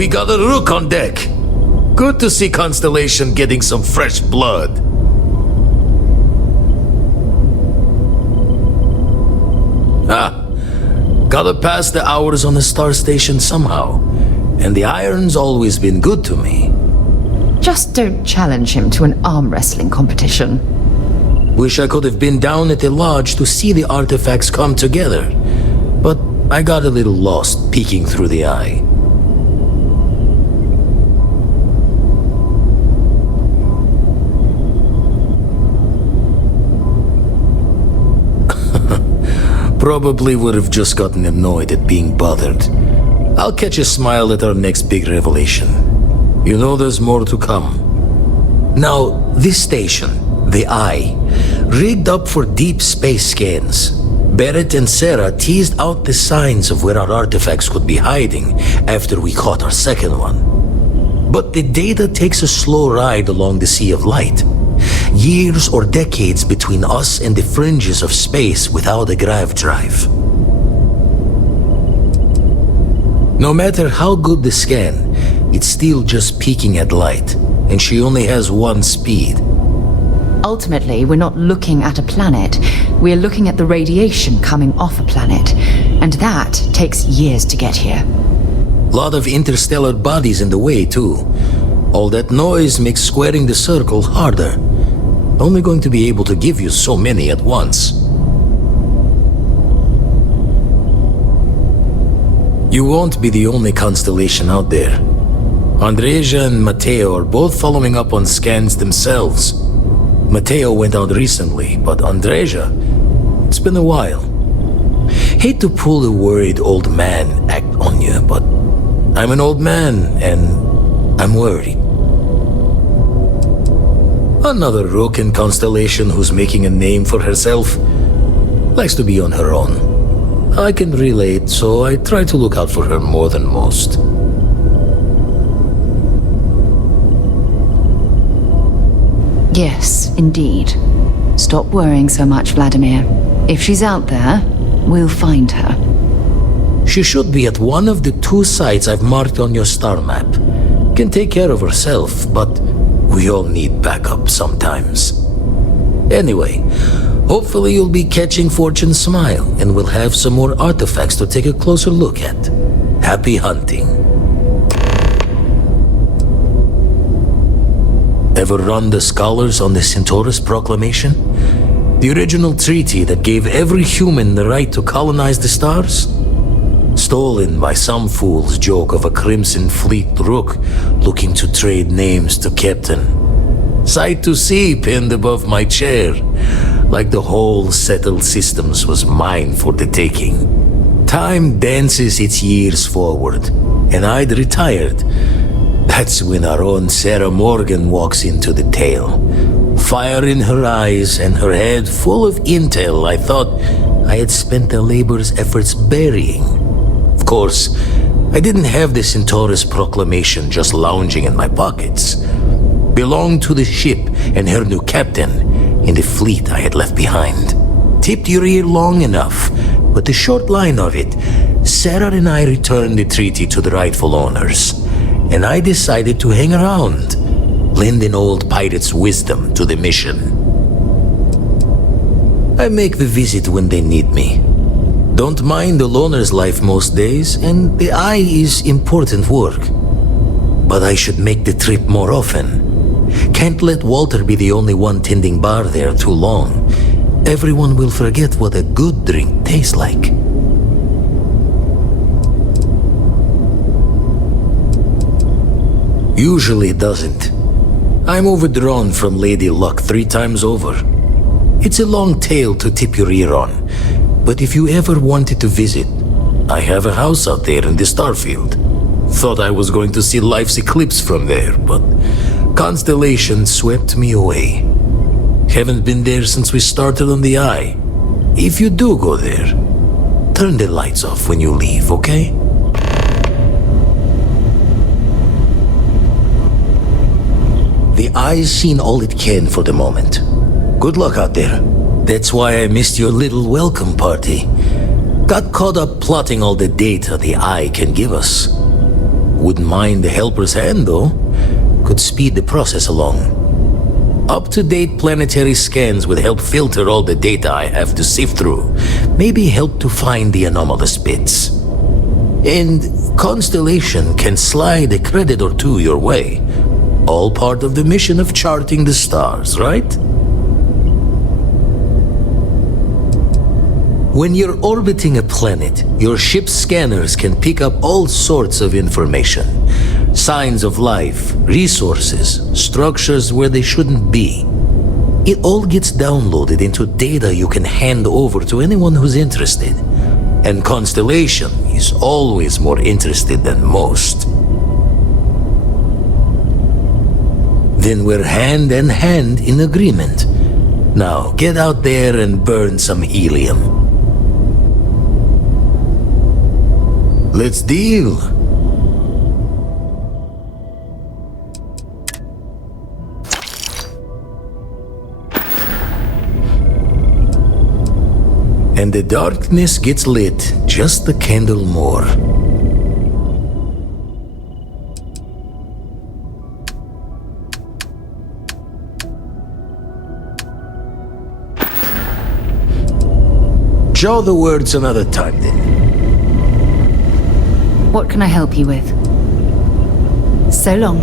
We got a rook on deck. Good to see Constellation getting some fresh blood. Gotta pass the hours on the star station somehow. And the iron's always been good to me. Just don't challenge him to an arm wrestling competition. Wish I could have been down at the lodge to see the artifacts come together. But I got a little lost peeking through the eye. Probably would have just gotten annoyed at being bothered. I'll catch a smile at our next big revelation. You know there's more to come. Now, this station, the Eye, rigged up for deep space scans. Barrett and Sarah teased out the signs of where our artifacts could be hiding after we caught our second one. But the data takes a slow ride along the Sea of Light. Years or decades between us and the fringes of space without a grav drive. No matter how good the scan, it's still just peeking at light, and she only has one speed. Ultimately, we're not looking at a planet. We're looking at the radiation coming off a planet. And that takes years to get here. Lot of interstellar bodies in the way, too. All that noise makes squaring the circle harder. Only going to be able to give you so many at once. You won't be the only constellation out there. Andreja and Matteo are both following up on scans themselves. Matteo went out recently, but Andreja, it's been a while. Hate to pull the worried old man act on you, but I'm an old man and I'm worried. Another rook in Constellation who's making a name for herself. Likes to be on her own. I can relate, so I try to look out for her more than most. Yes, indeed. Stop worrying so much, Vladimir. If she's out there, we'll find her. She should be at one of the 2 sites I've marked on your star map. Can take care of herself, but we all need backup sometimes. Anyway, hopefully you'll be catching Fortune's smile and we'll have some more artifacts to take a closer look at. Happy hunting. Ever run the scholars on the Centaurus Proclamation? The original treaty that gave every human the right to colonize the stars? Stolen by some fool's joke of a Crimson Fleet rook looking to trade names to Captain. Sight to see pinned above my chair, like the whole settled systems was mine for the taking. Time dances its years forward, and I'd retired. That's when our own Sarah Morgan walks into the tale. Fire in her eyes and her head full of intel I thought I had spent the labor's efforts burying. Of course, I didn't have the Centaurus Proclamation just lounging in my pockets. Belonged to the ship and her new captain in the fleet I had left behind. Tipped your ear long enough, but the short line of it, Sarah and I returned the treaty to the rightful owners. And I decided to hang around, lend an old pirate's wisdom to the mission. I make the visit when they need me. Don't mind the loner's life most days, and the Eye is important work. But I should make the trip more often. Can't let Walter be the only one tending bar there too long. Everyone will forget what a good drink tastes like. Usually it doesn't. I'm overdrawn from Lady Luck 3 times over. It's a long tale to tip your ear on, but if you ever wanted to visit, I have a house out there in the Starfield. Thought I was going to see life's eclipse from there, but Constellation swept me away. Haven't been there since we started on the Eye. If you do go there, turn the lights off when you leave, okay? The Eye's seen all it can for the moment. Good luck out there. That's why I missed your little welcome party. Got caught up plotting all the data the Eye can give us. Wouldn't mind the helper's hand, though. Could speed the process along. Up-to-date planetary scans would help filter all the data I have to sift through. Maybe help to find the anomalous bits. And Constellation can slide a credit or two your way. All part of the mission of charting the stars, right? When you're orbiting a planet, your ship's scanners can pick up all sorts of information. Signs of life, resources, structures where they shouldn't be. It all gets downloaded into data you can hand over to anyone who's interested. And Constellation is always more interested than most. Then we're hand in hand in agreement. Now, get out there and burn some helium. Let's deal. And the darkness gets lit just a candle more. Jaw the words another time then. What can I help you with? So long.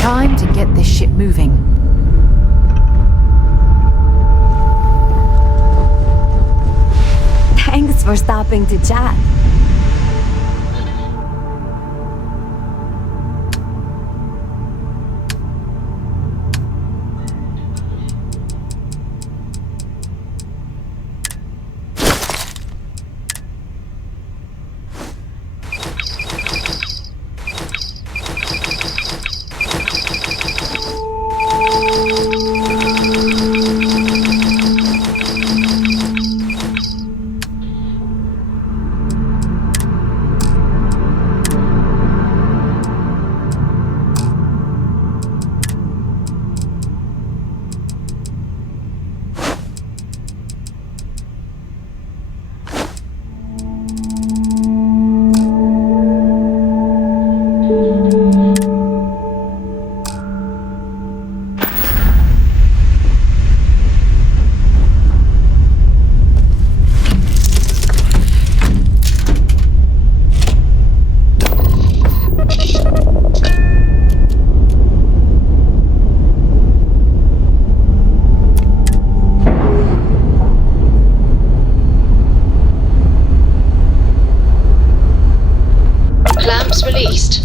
Time to get this ship moving. Thanks for stopping to chat. Clamps released.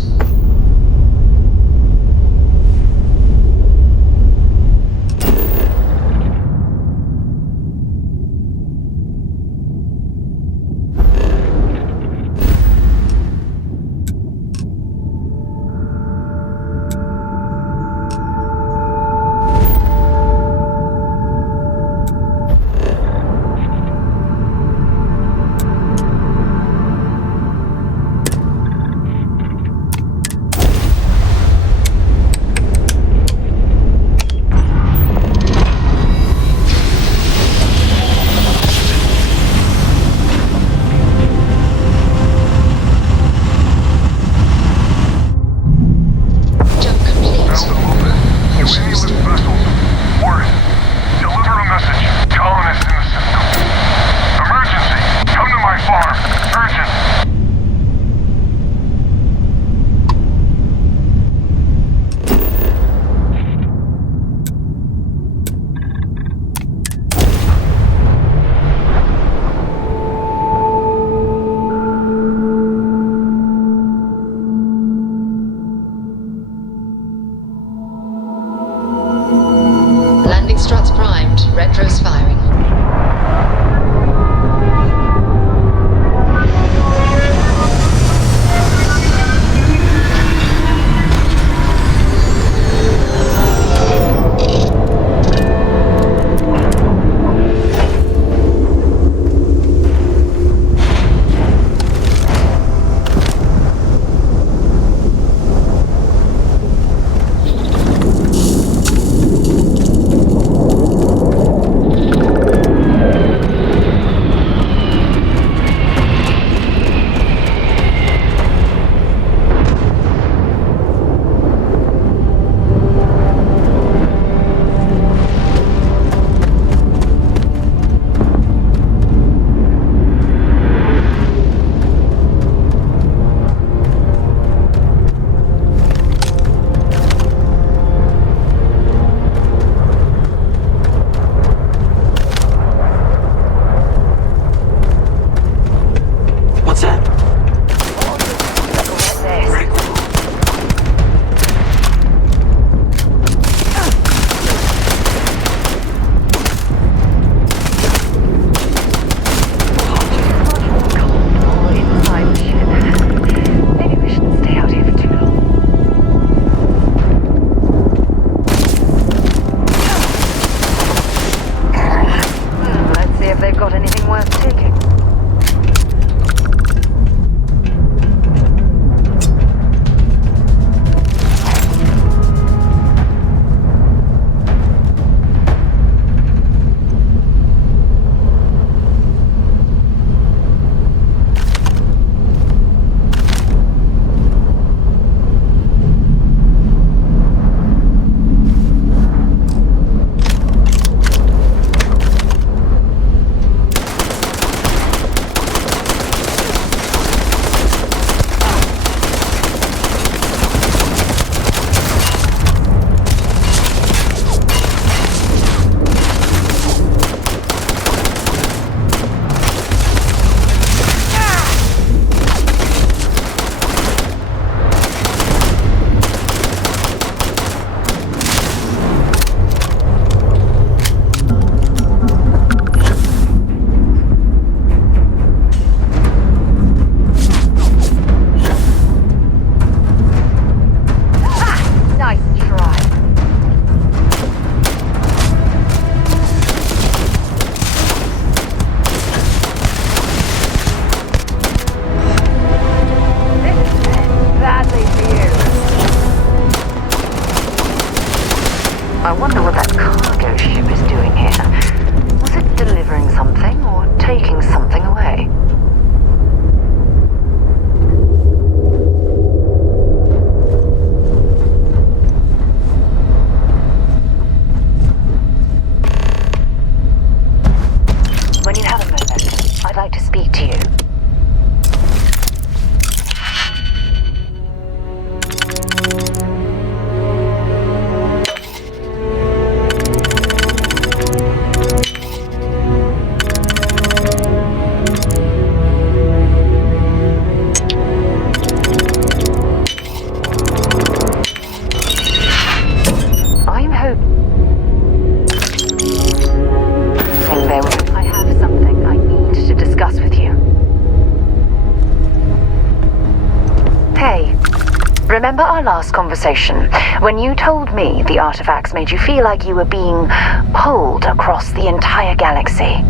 remember our last conversation when you told me the artifacts made you feel like you were being pulled across the entire galaxy?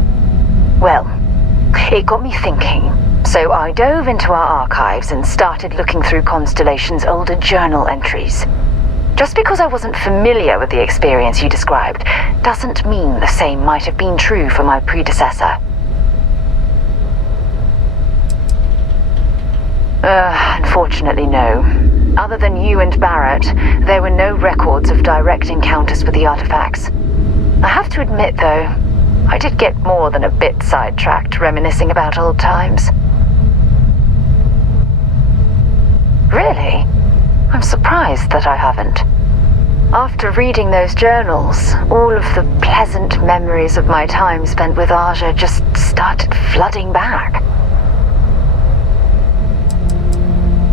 Well, it got me thinking. So I dove into our archives and started looking through Constellation's older journal entries. Just because I wasn't familiar with the experience you described doesn't mean the same might have been true for my predecessor. Unfortunately, no. Other than you and Barrett, there were no records of direct encounters with the artifacts. I have to admit, though, I did get more than a bit sidetracked reminiscing about old times. Really? I'm surprised that I haven't. After reading those journals, all of the pleasant memories of my time spent with Aja just started flooding back.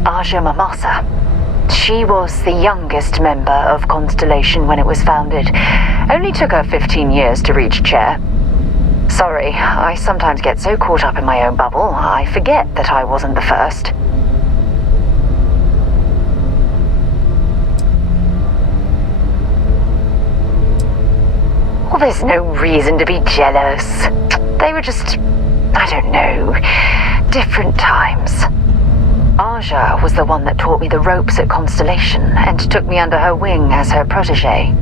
Aja Mamasa. She was the youngest member of Constellation when it was founded. Only took her 15 years to reach chair. Sorry, I sometimes get so caught up in my own bubble, I forget that I wasn't the first. Well, there's no reason to be jealous. They were just, I don't know, different times. Aja was the one that taught me the ropes at Constellation and took me under her wing as her protege.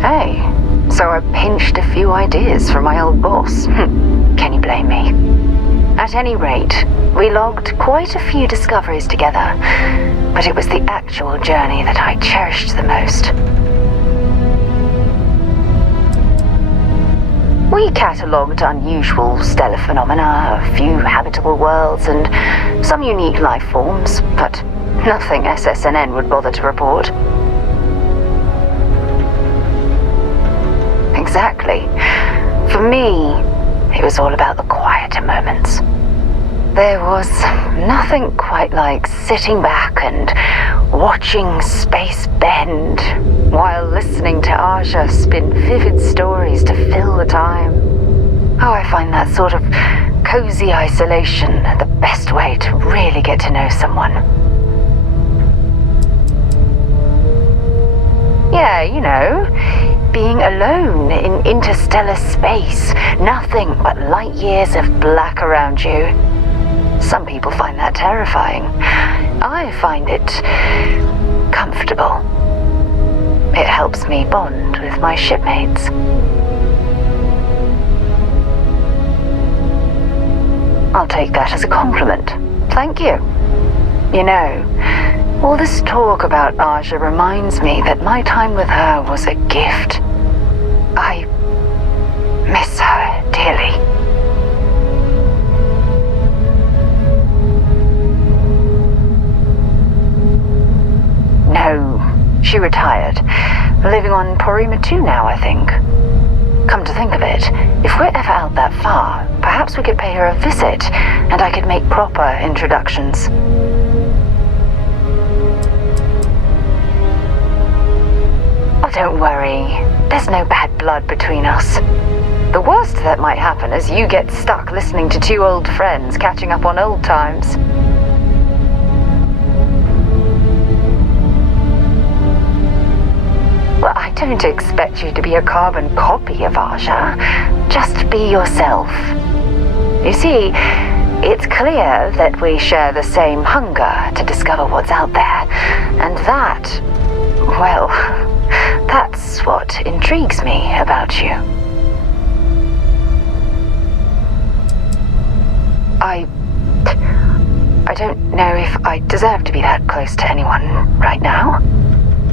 Hey, so I pinched a few ideas from my old boss. Can you blame me? At any rate, we logged quite a few discoveries together, but it was the actual journey that I cherished the most. We catalogued unusual stellar phenomena, a few habitable worlds, and some unique life forms, but nothing SSNN would bother to report. Exactly. For me, it was all about the quieter moments. There was nothing quite like sitting back and watching space bend while listening to Aja spin vivid stories to fill the time. Oh, I find that sort of cozy isolation the best way to really get to know someone. Yeah, you know, being alone in interstellar space, nothing but light years of black around you. Some people find that terrifying. I find it comfortable. It helps me bond with my shipmates. I'll take that as a compliment. Thank you. You know, all this talk about Aja reminds me that my time with her was a gift. I miss her dearly. No, she retired. Living on Porima 2 now, I think. Come to think of it, if we're ever out that far, perhaps we could pay her a visit, and I could make proper introductions. Oh, don't worry. There's no bad blood between us. The worst that might happen is you get stuck listening to two old friends catching up on old times. Well, I don't expect you to be a carbon copy of Aja. Just be yourself. You see, it's clear that we share the same hunger to discover what's out there. And that, well, that's what intrigues me about you. I don't know if I deserve to be that close to anyone right now.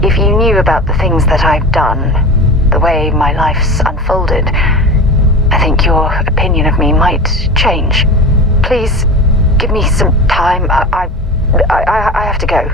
If you knew about the things that I've done, the way my life's unfolded, I think your opinion of me might change. Please, give me some time. I have to go.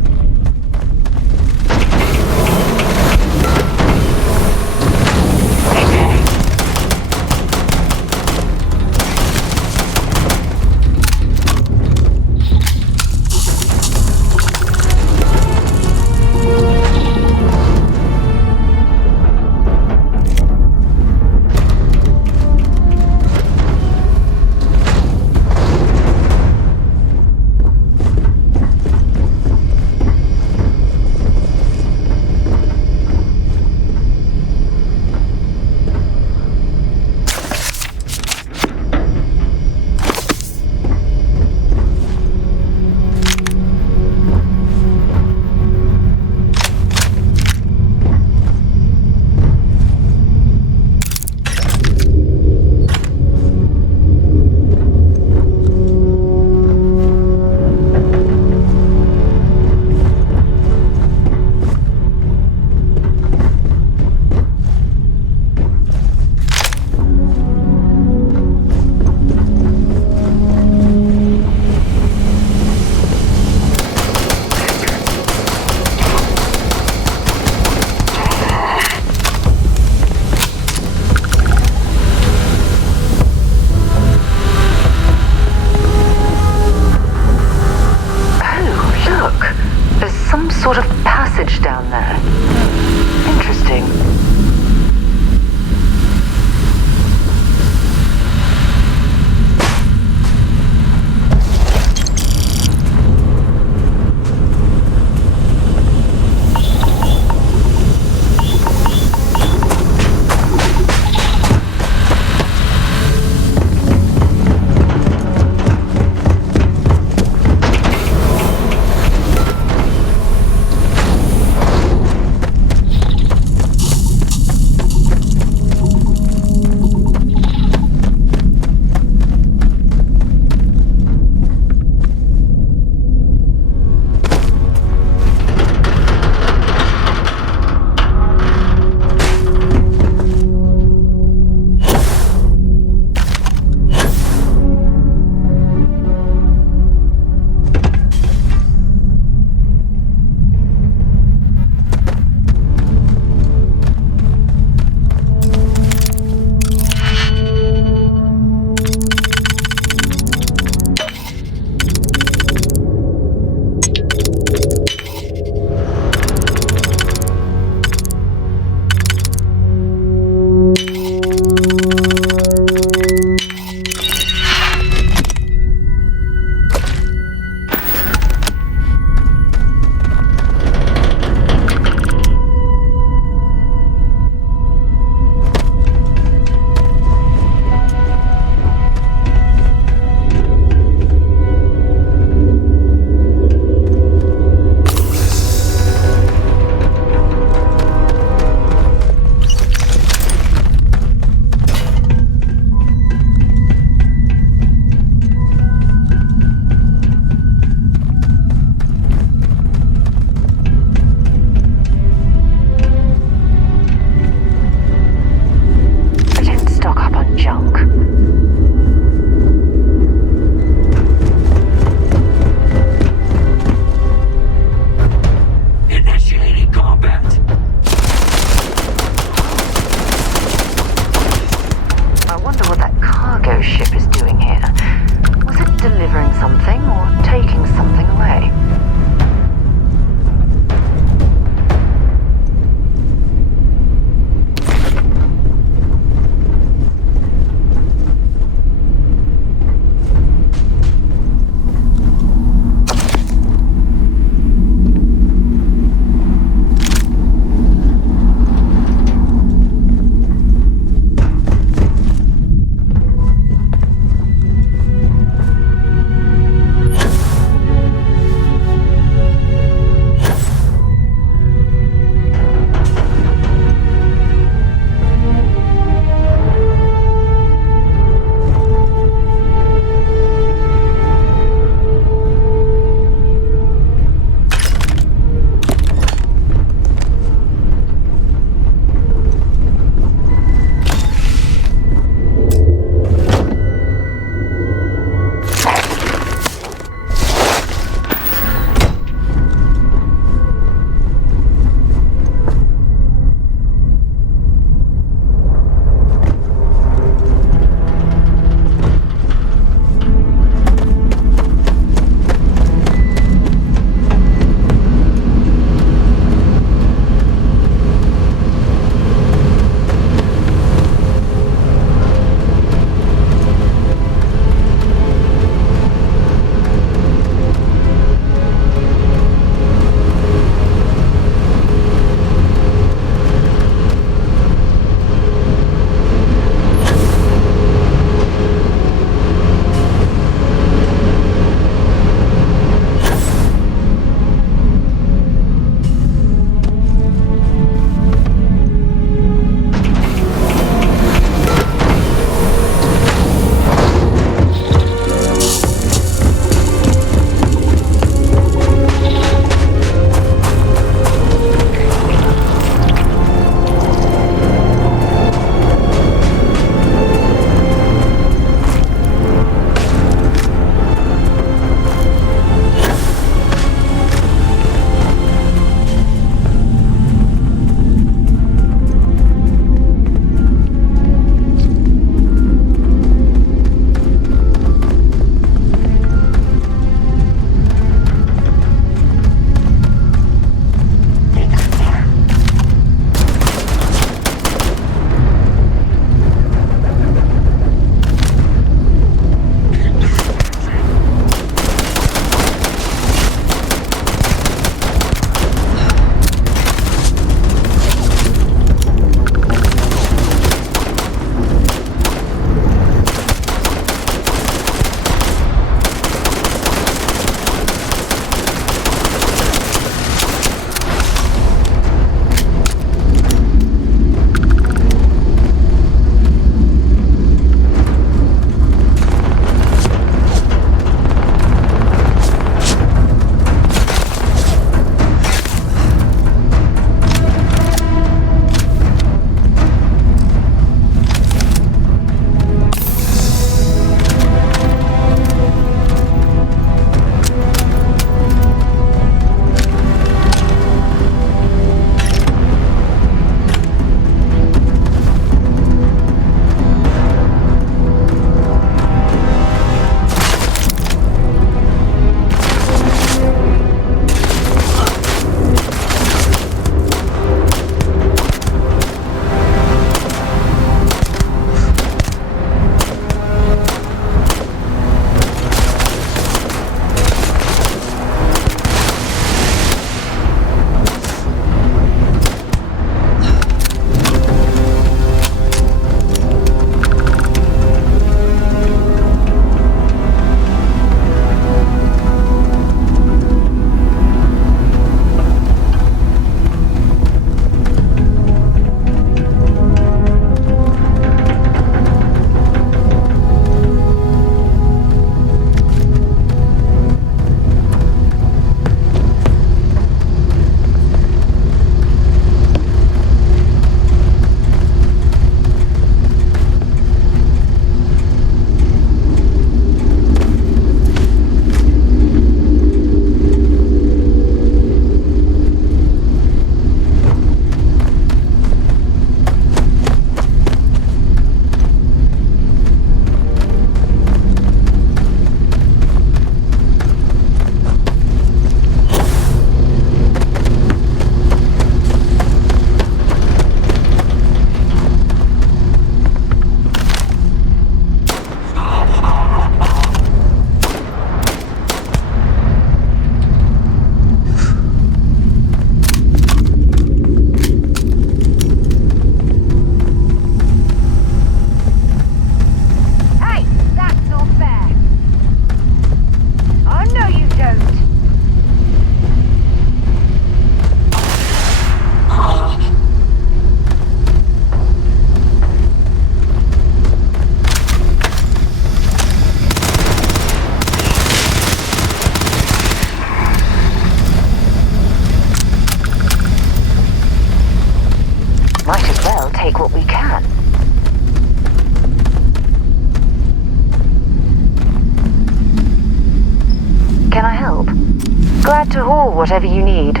Glad to haul whatever you need.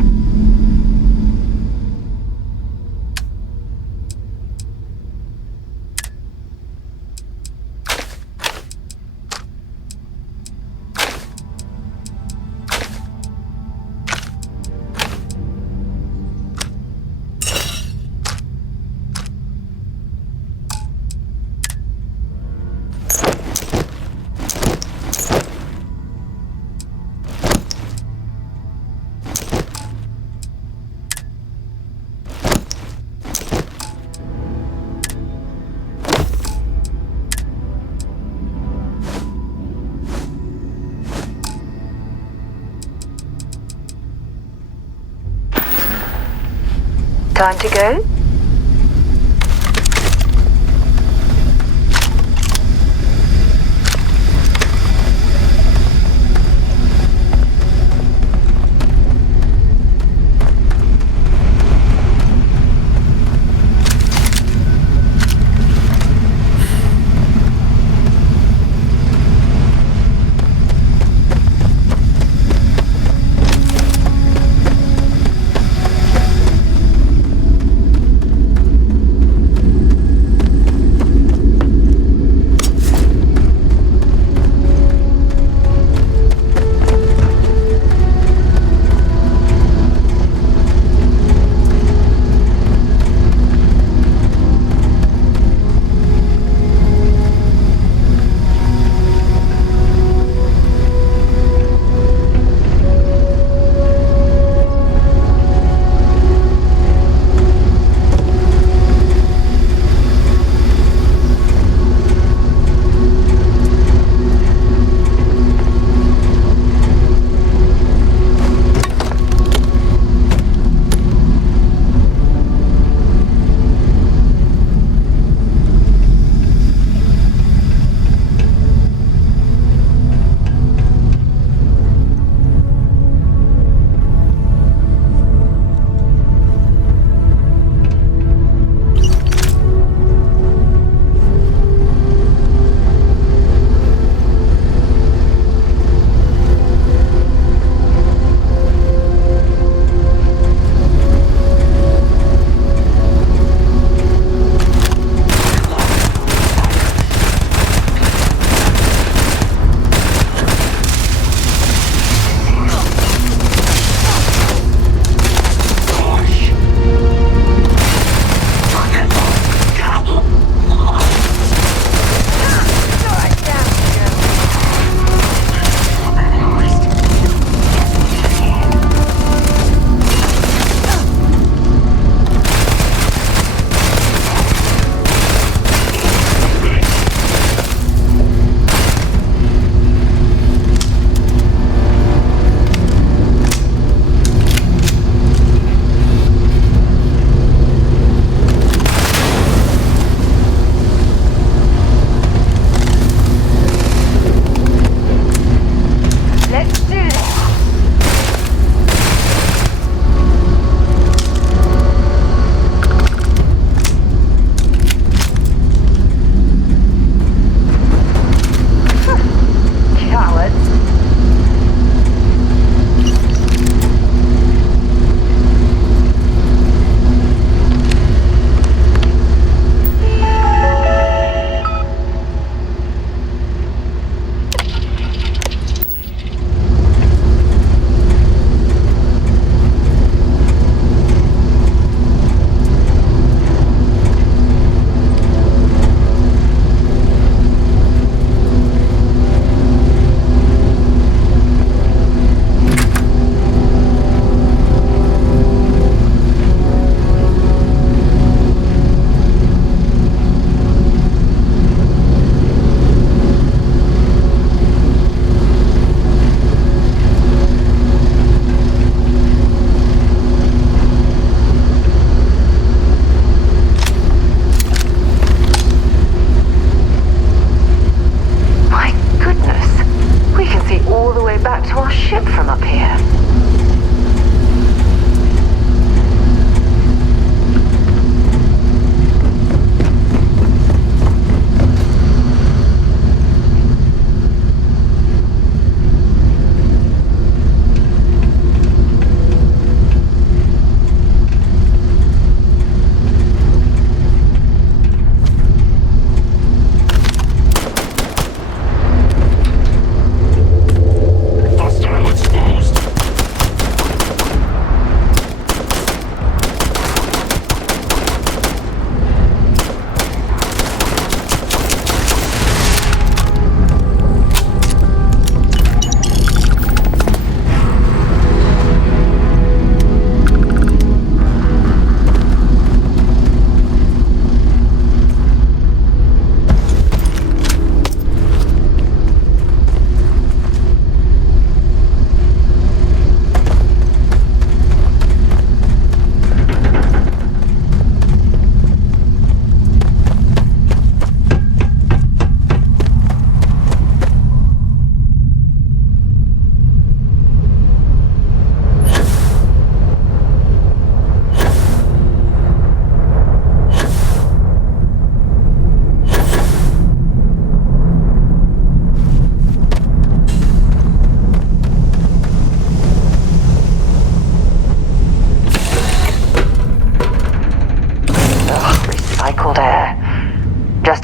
Time to go?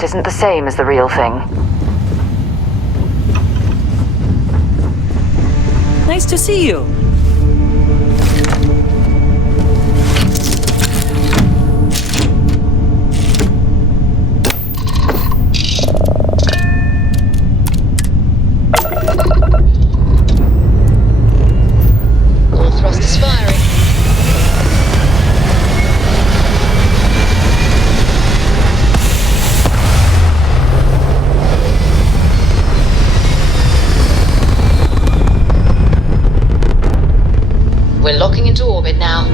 isn't the same as the real thing. Nice to see you. All thrusters firing. We're locking into orbit now.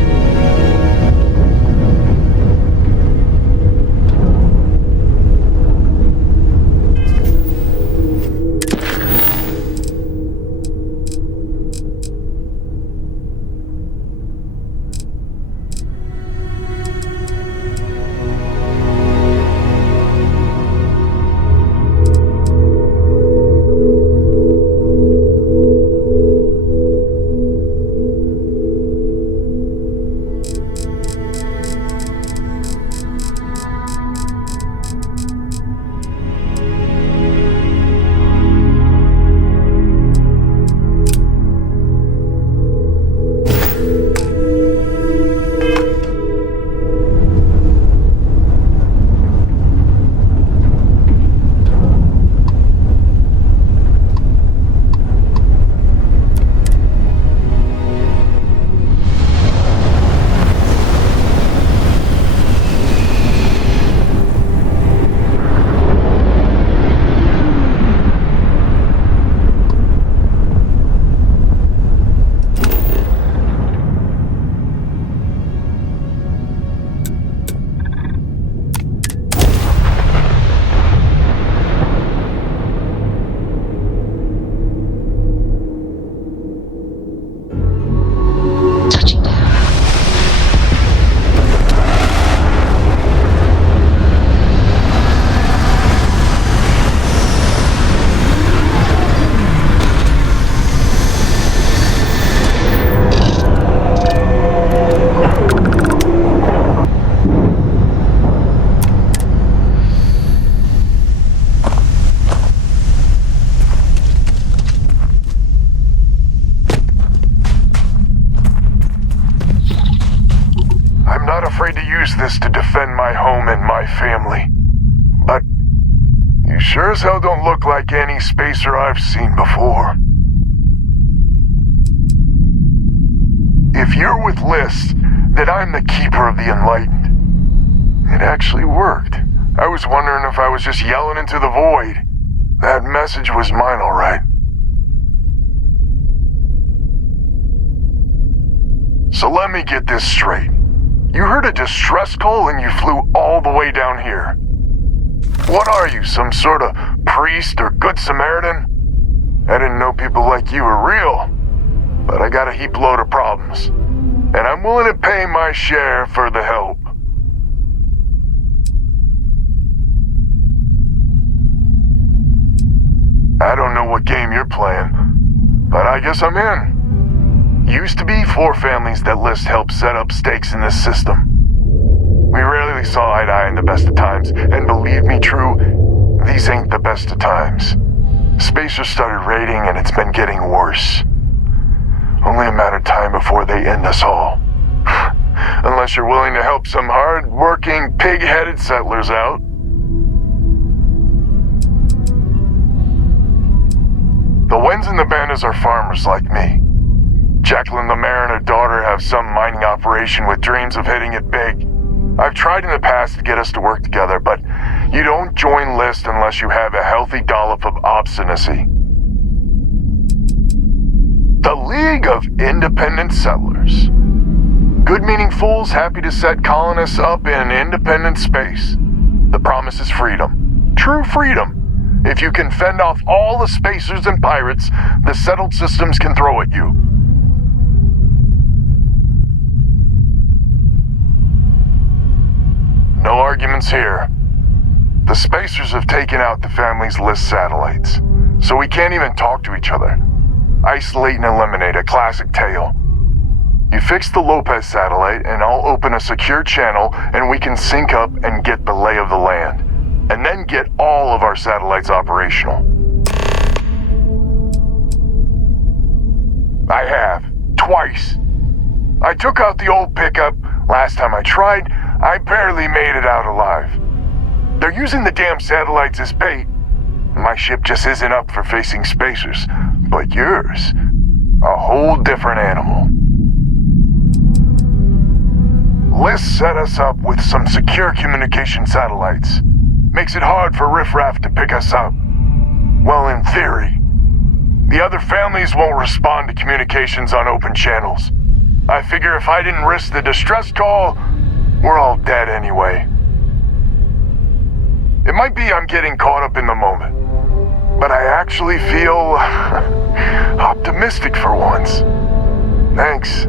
afraid to use this to defend my home and my family. But you sure as hell don't look like any spacer I've seen before. If you're with List, then I'm the Keeper of the Enlightened. It actually worked. I was wondering if I was just yelling into the void. That message was mine, all right. So let me get this straight. You heard a distress call and you flew all the way down here. What are you, some sort of priest or good Samaritan? I didn't know people like you were real, but I got a heap load of problems, and I'm willing to pay my share for the help. I don't know what game you're playing, but I guess I'm in. Used to be 4 families that List helped set up stakes in this system. We rarely saw eye to eye in the best of times, and believe me, True, these ain't the best of times. Spacers started raiding, and it's been getting worse. Only a matter of time before they end us all. Unless you're willing to help some hard-working, pig-headed settlers out. The Wens and the Bandas are farmers like me. Jacqueline the mayor and her daughter have some mining operation with dreams of hitting it big. I've tried in the past to get us to work together, but you don't join List unless you have a healthy dollop of obstinacy. The League of Independent Settlers. Good-meaning fools happy to set colonists up in independent space. The promise is freedom. True freedom. If you can fend off all the spacers and pirates the settled systems can throw at you. No arguments here. The spacers have taken out the family's List satellites, so we can't even talk to each other. Isolate and eliminate, a classic tale. You fix the Lopez satellite and I'll open a secure channel and we can sync up and get the lay of the land. and then get all of our satellites operational. I have. Twice. I took out the old pickup. Last time I tried, I barely made it out alive. They're using the damn satellites as bait. My ship just isn't up for facing spacers. But yours, a whole different animal. Liz set us up with some secure communication satellites. Makes it hard for riffraff to pick us up. Well, in theory. The other families won't respond to communications on open channels. I figure if I didn't risk the distress call, we're all dead anyway. It might be I'm getting caught up in the moment, but I actually feel optimistic for once. Thanks.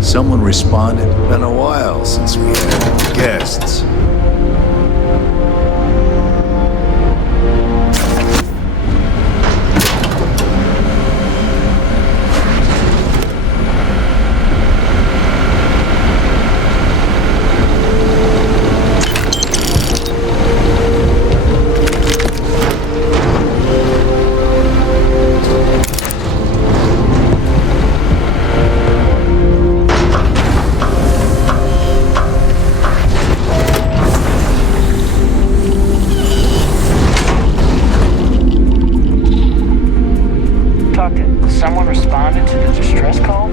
Someone responded. Been a while since we had guests. Someone responded to the distress call?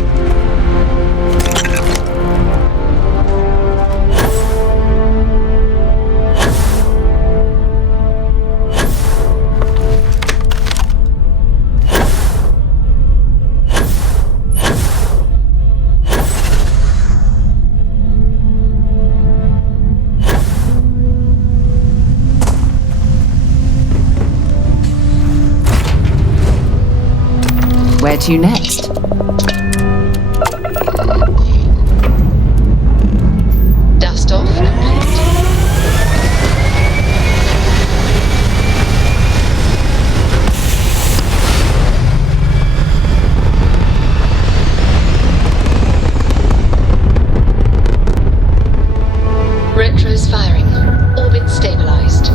Where to next? Dust off and paint. Retro's firing. Orbit stabilized.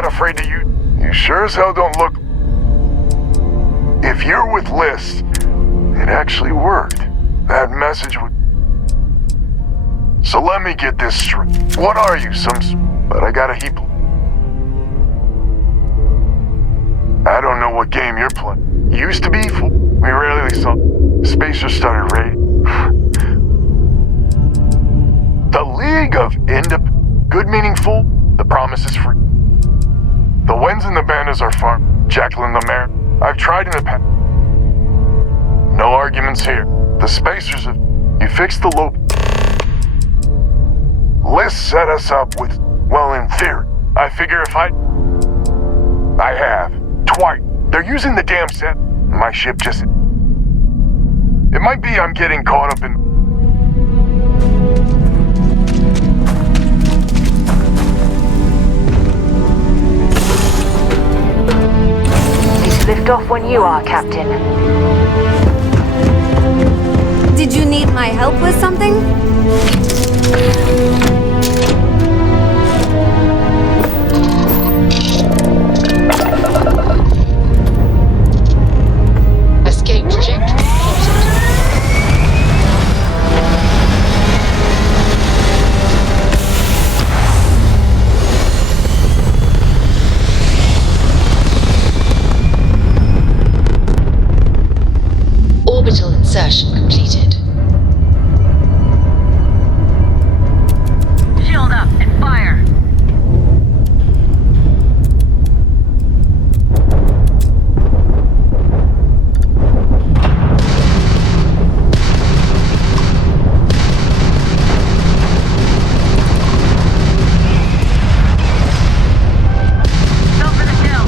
Afraid to you. You sure as hell don't look. If you're with List, it actually worked. That message would. So let me get this straight. What are you, but I got a heap. I don't know what game you're playing. Used to be. We rarely saw. Spacers started raiding. The League of good meaningful, the promise is free. The Wens and the Bandas are farm. Jacqueline the mayor. I've tried in the past. No arguments here. The spacers have... You fixed the loop. Liz set us up with... Well, in theory. I figure if I have. Twice. They're using the damn set. My ship just... It might be I'm getting caught up in... Lift off when you are, Captain. Did you need my help with something? Escape trajectory plotted. Orbital insertion completed. Shield up and fire. Go for the kill.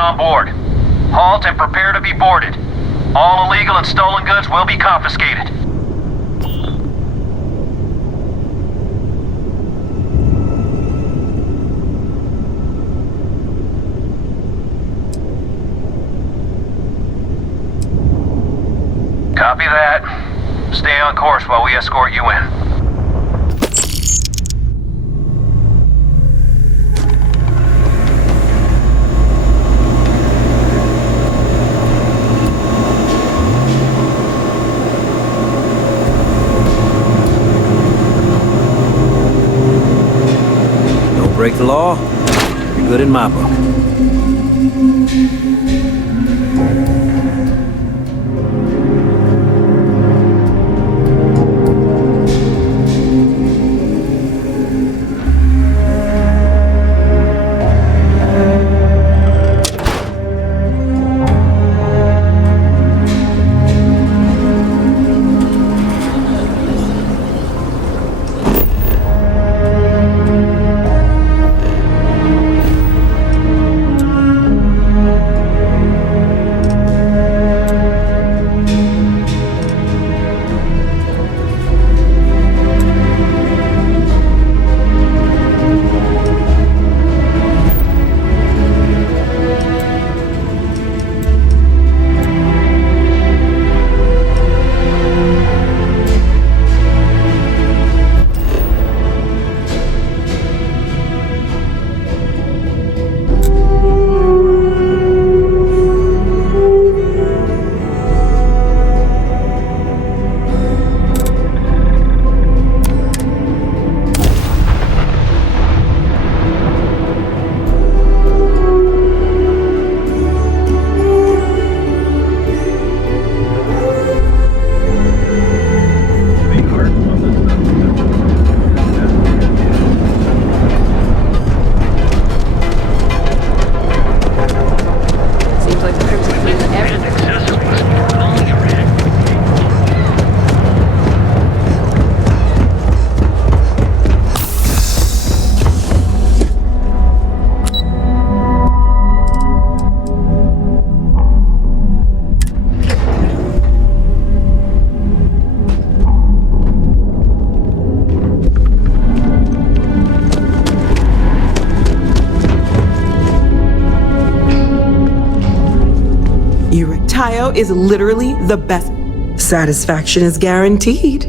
on board. Halt and prepare to be boarded. All illegal and stolen goods will be confiscated. Copy that. Stay on course while we escort you in. Don't break the law. You're good in my book. Tayo is literally the best. Satisfaction is guaranteed.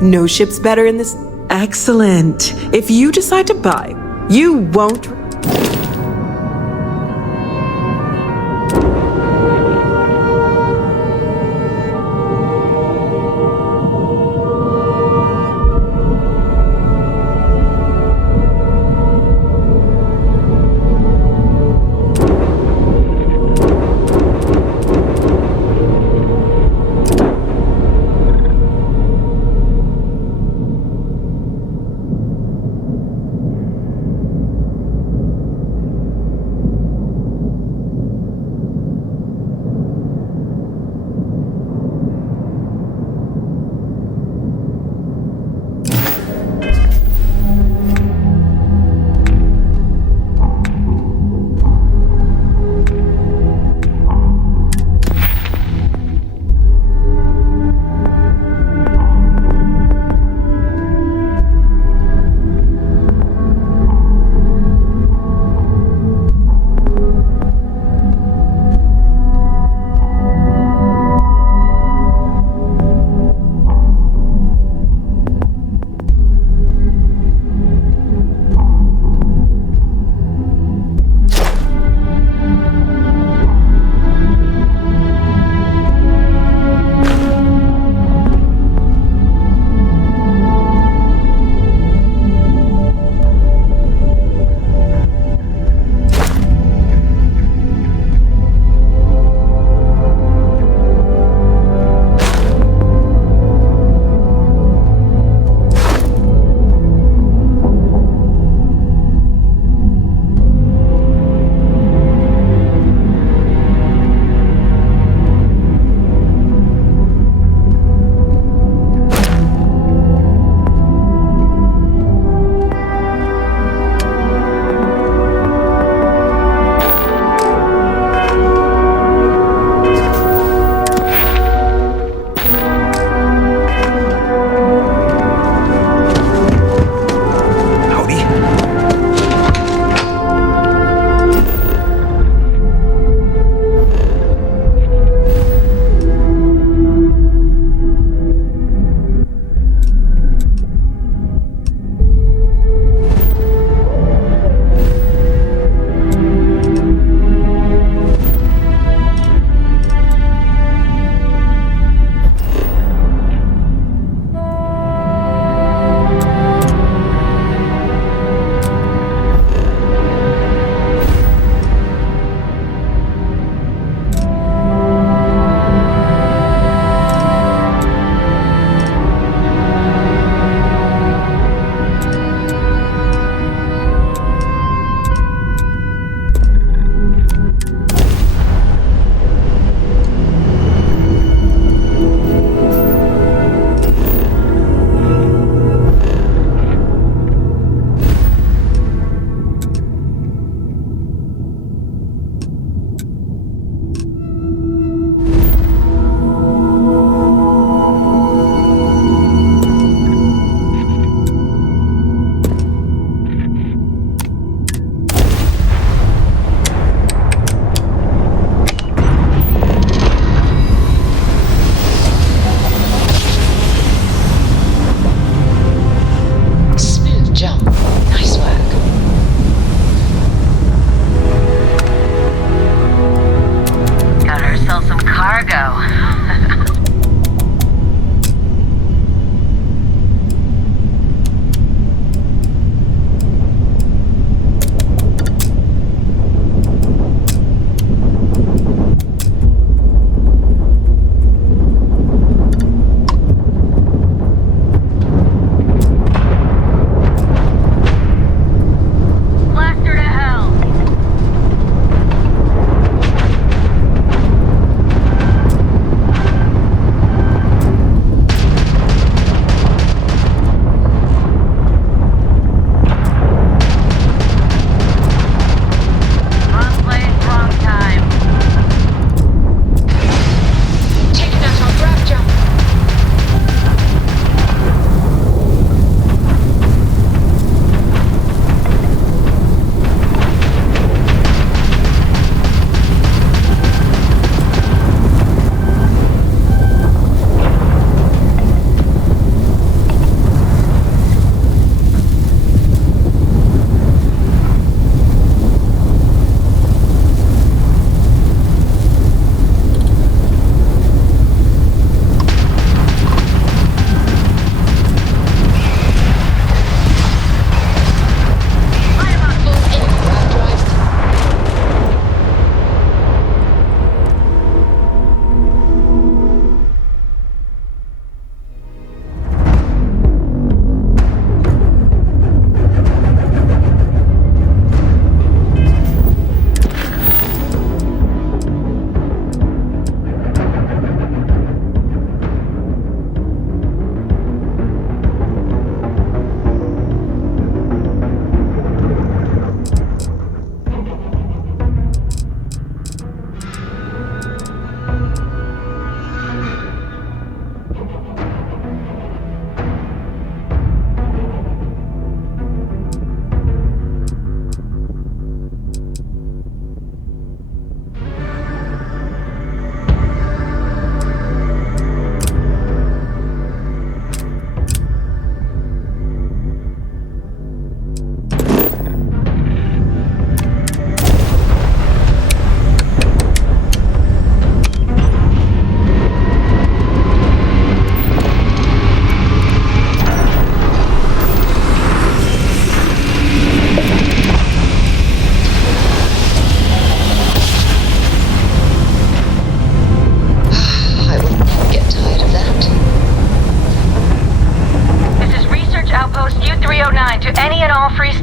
No ship's better in this. Excellent. If you decide to buy, you won't.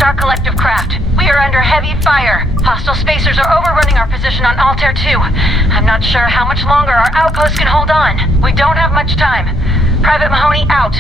our collective craft. We are under heavy fire. Hostile spacers are overrunning our position on Altair 2. I'm not sure how much longer our outpost can hold on. We don't have much time. Private Mahoney out.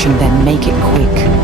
approaching then. Make it quick.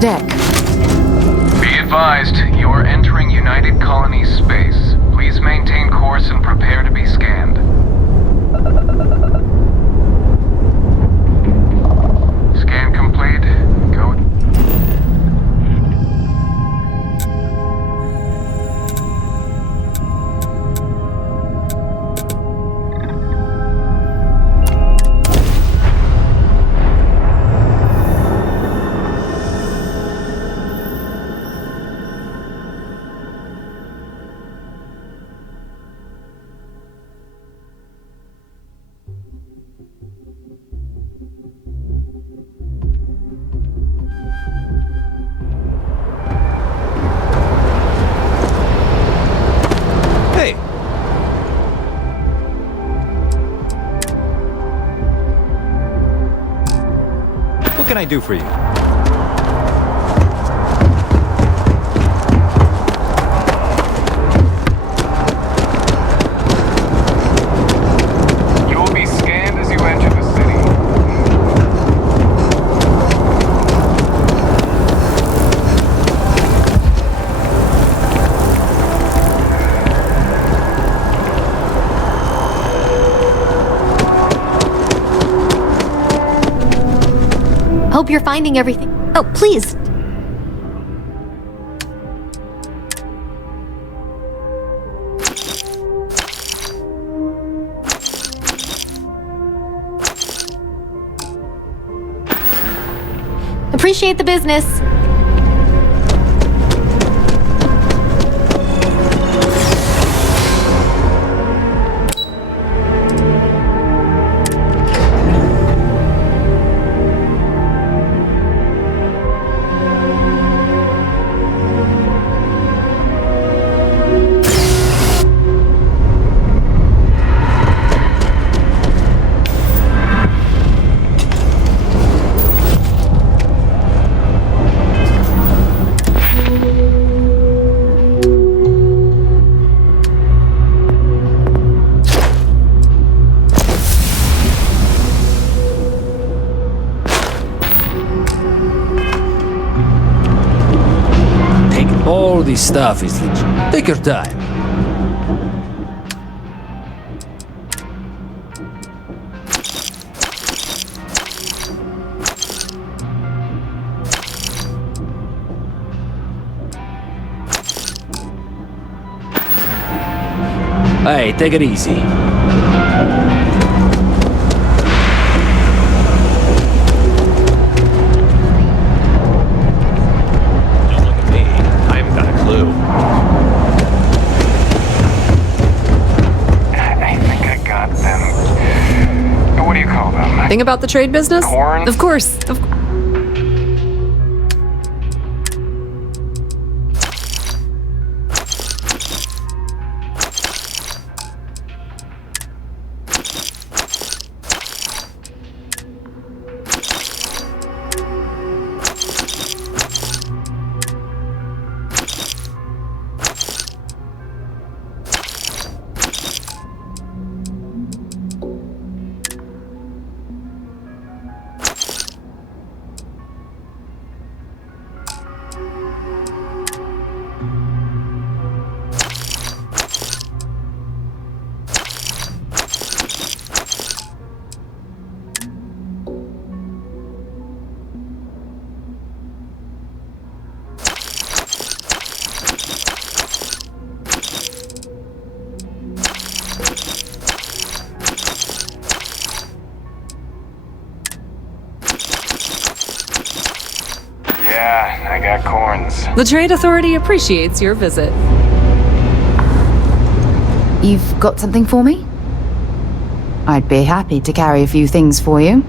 Deck. Be advised, you are entering United Colonies space. Please maintain course and prepare to be scanned. Scan complete. Go. Hey! What can I do for you? You will be scanned as you enter the city. Hope you're finding everything. Oh, please. Appreciate the business. All this stuff is legit. Take your time. Hey, take it easy. Thing about the trade business? Corn? Of course. Yeah, I got corns. The Trade Authority appreciates your visit. You've got something for me? I'd be happy to carry a few things for you.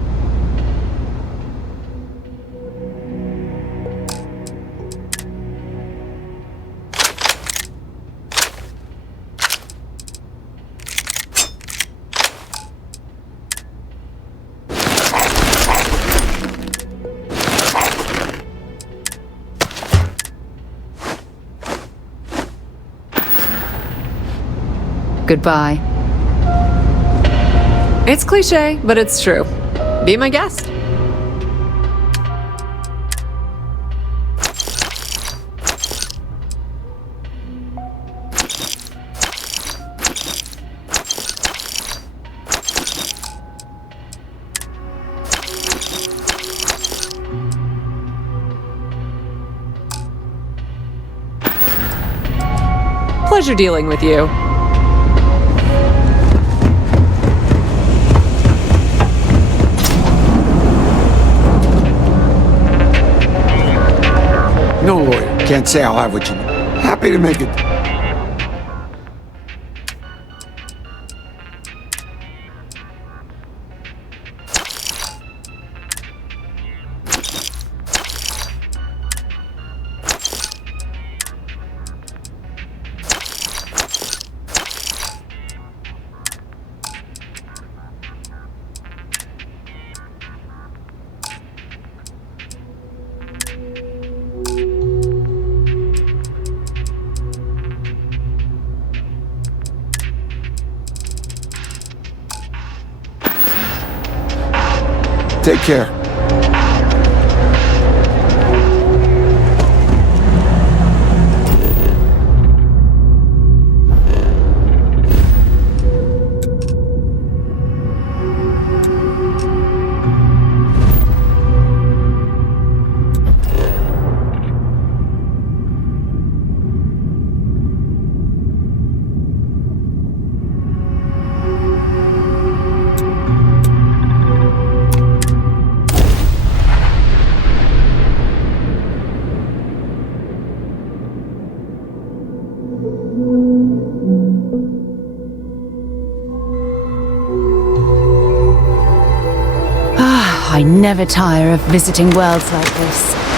Goodbye. It's cliche, but it's true. Be my guest. Pleasure dealing with you. No lawyer. Can't say I'll have what you need. Happy to make it. Take care. I never tire of visiting worlds like this.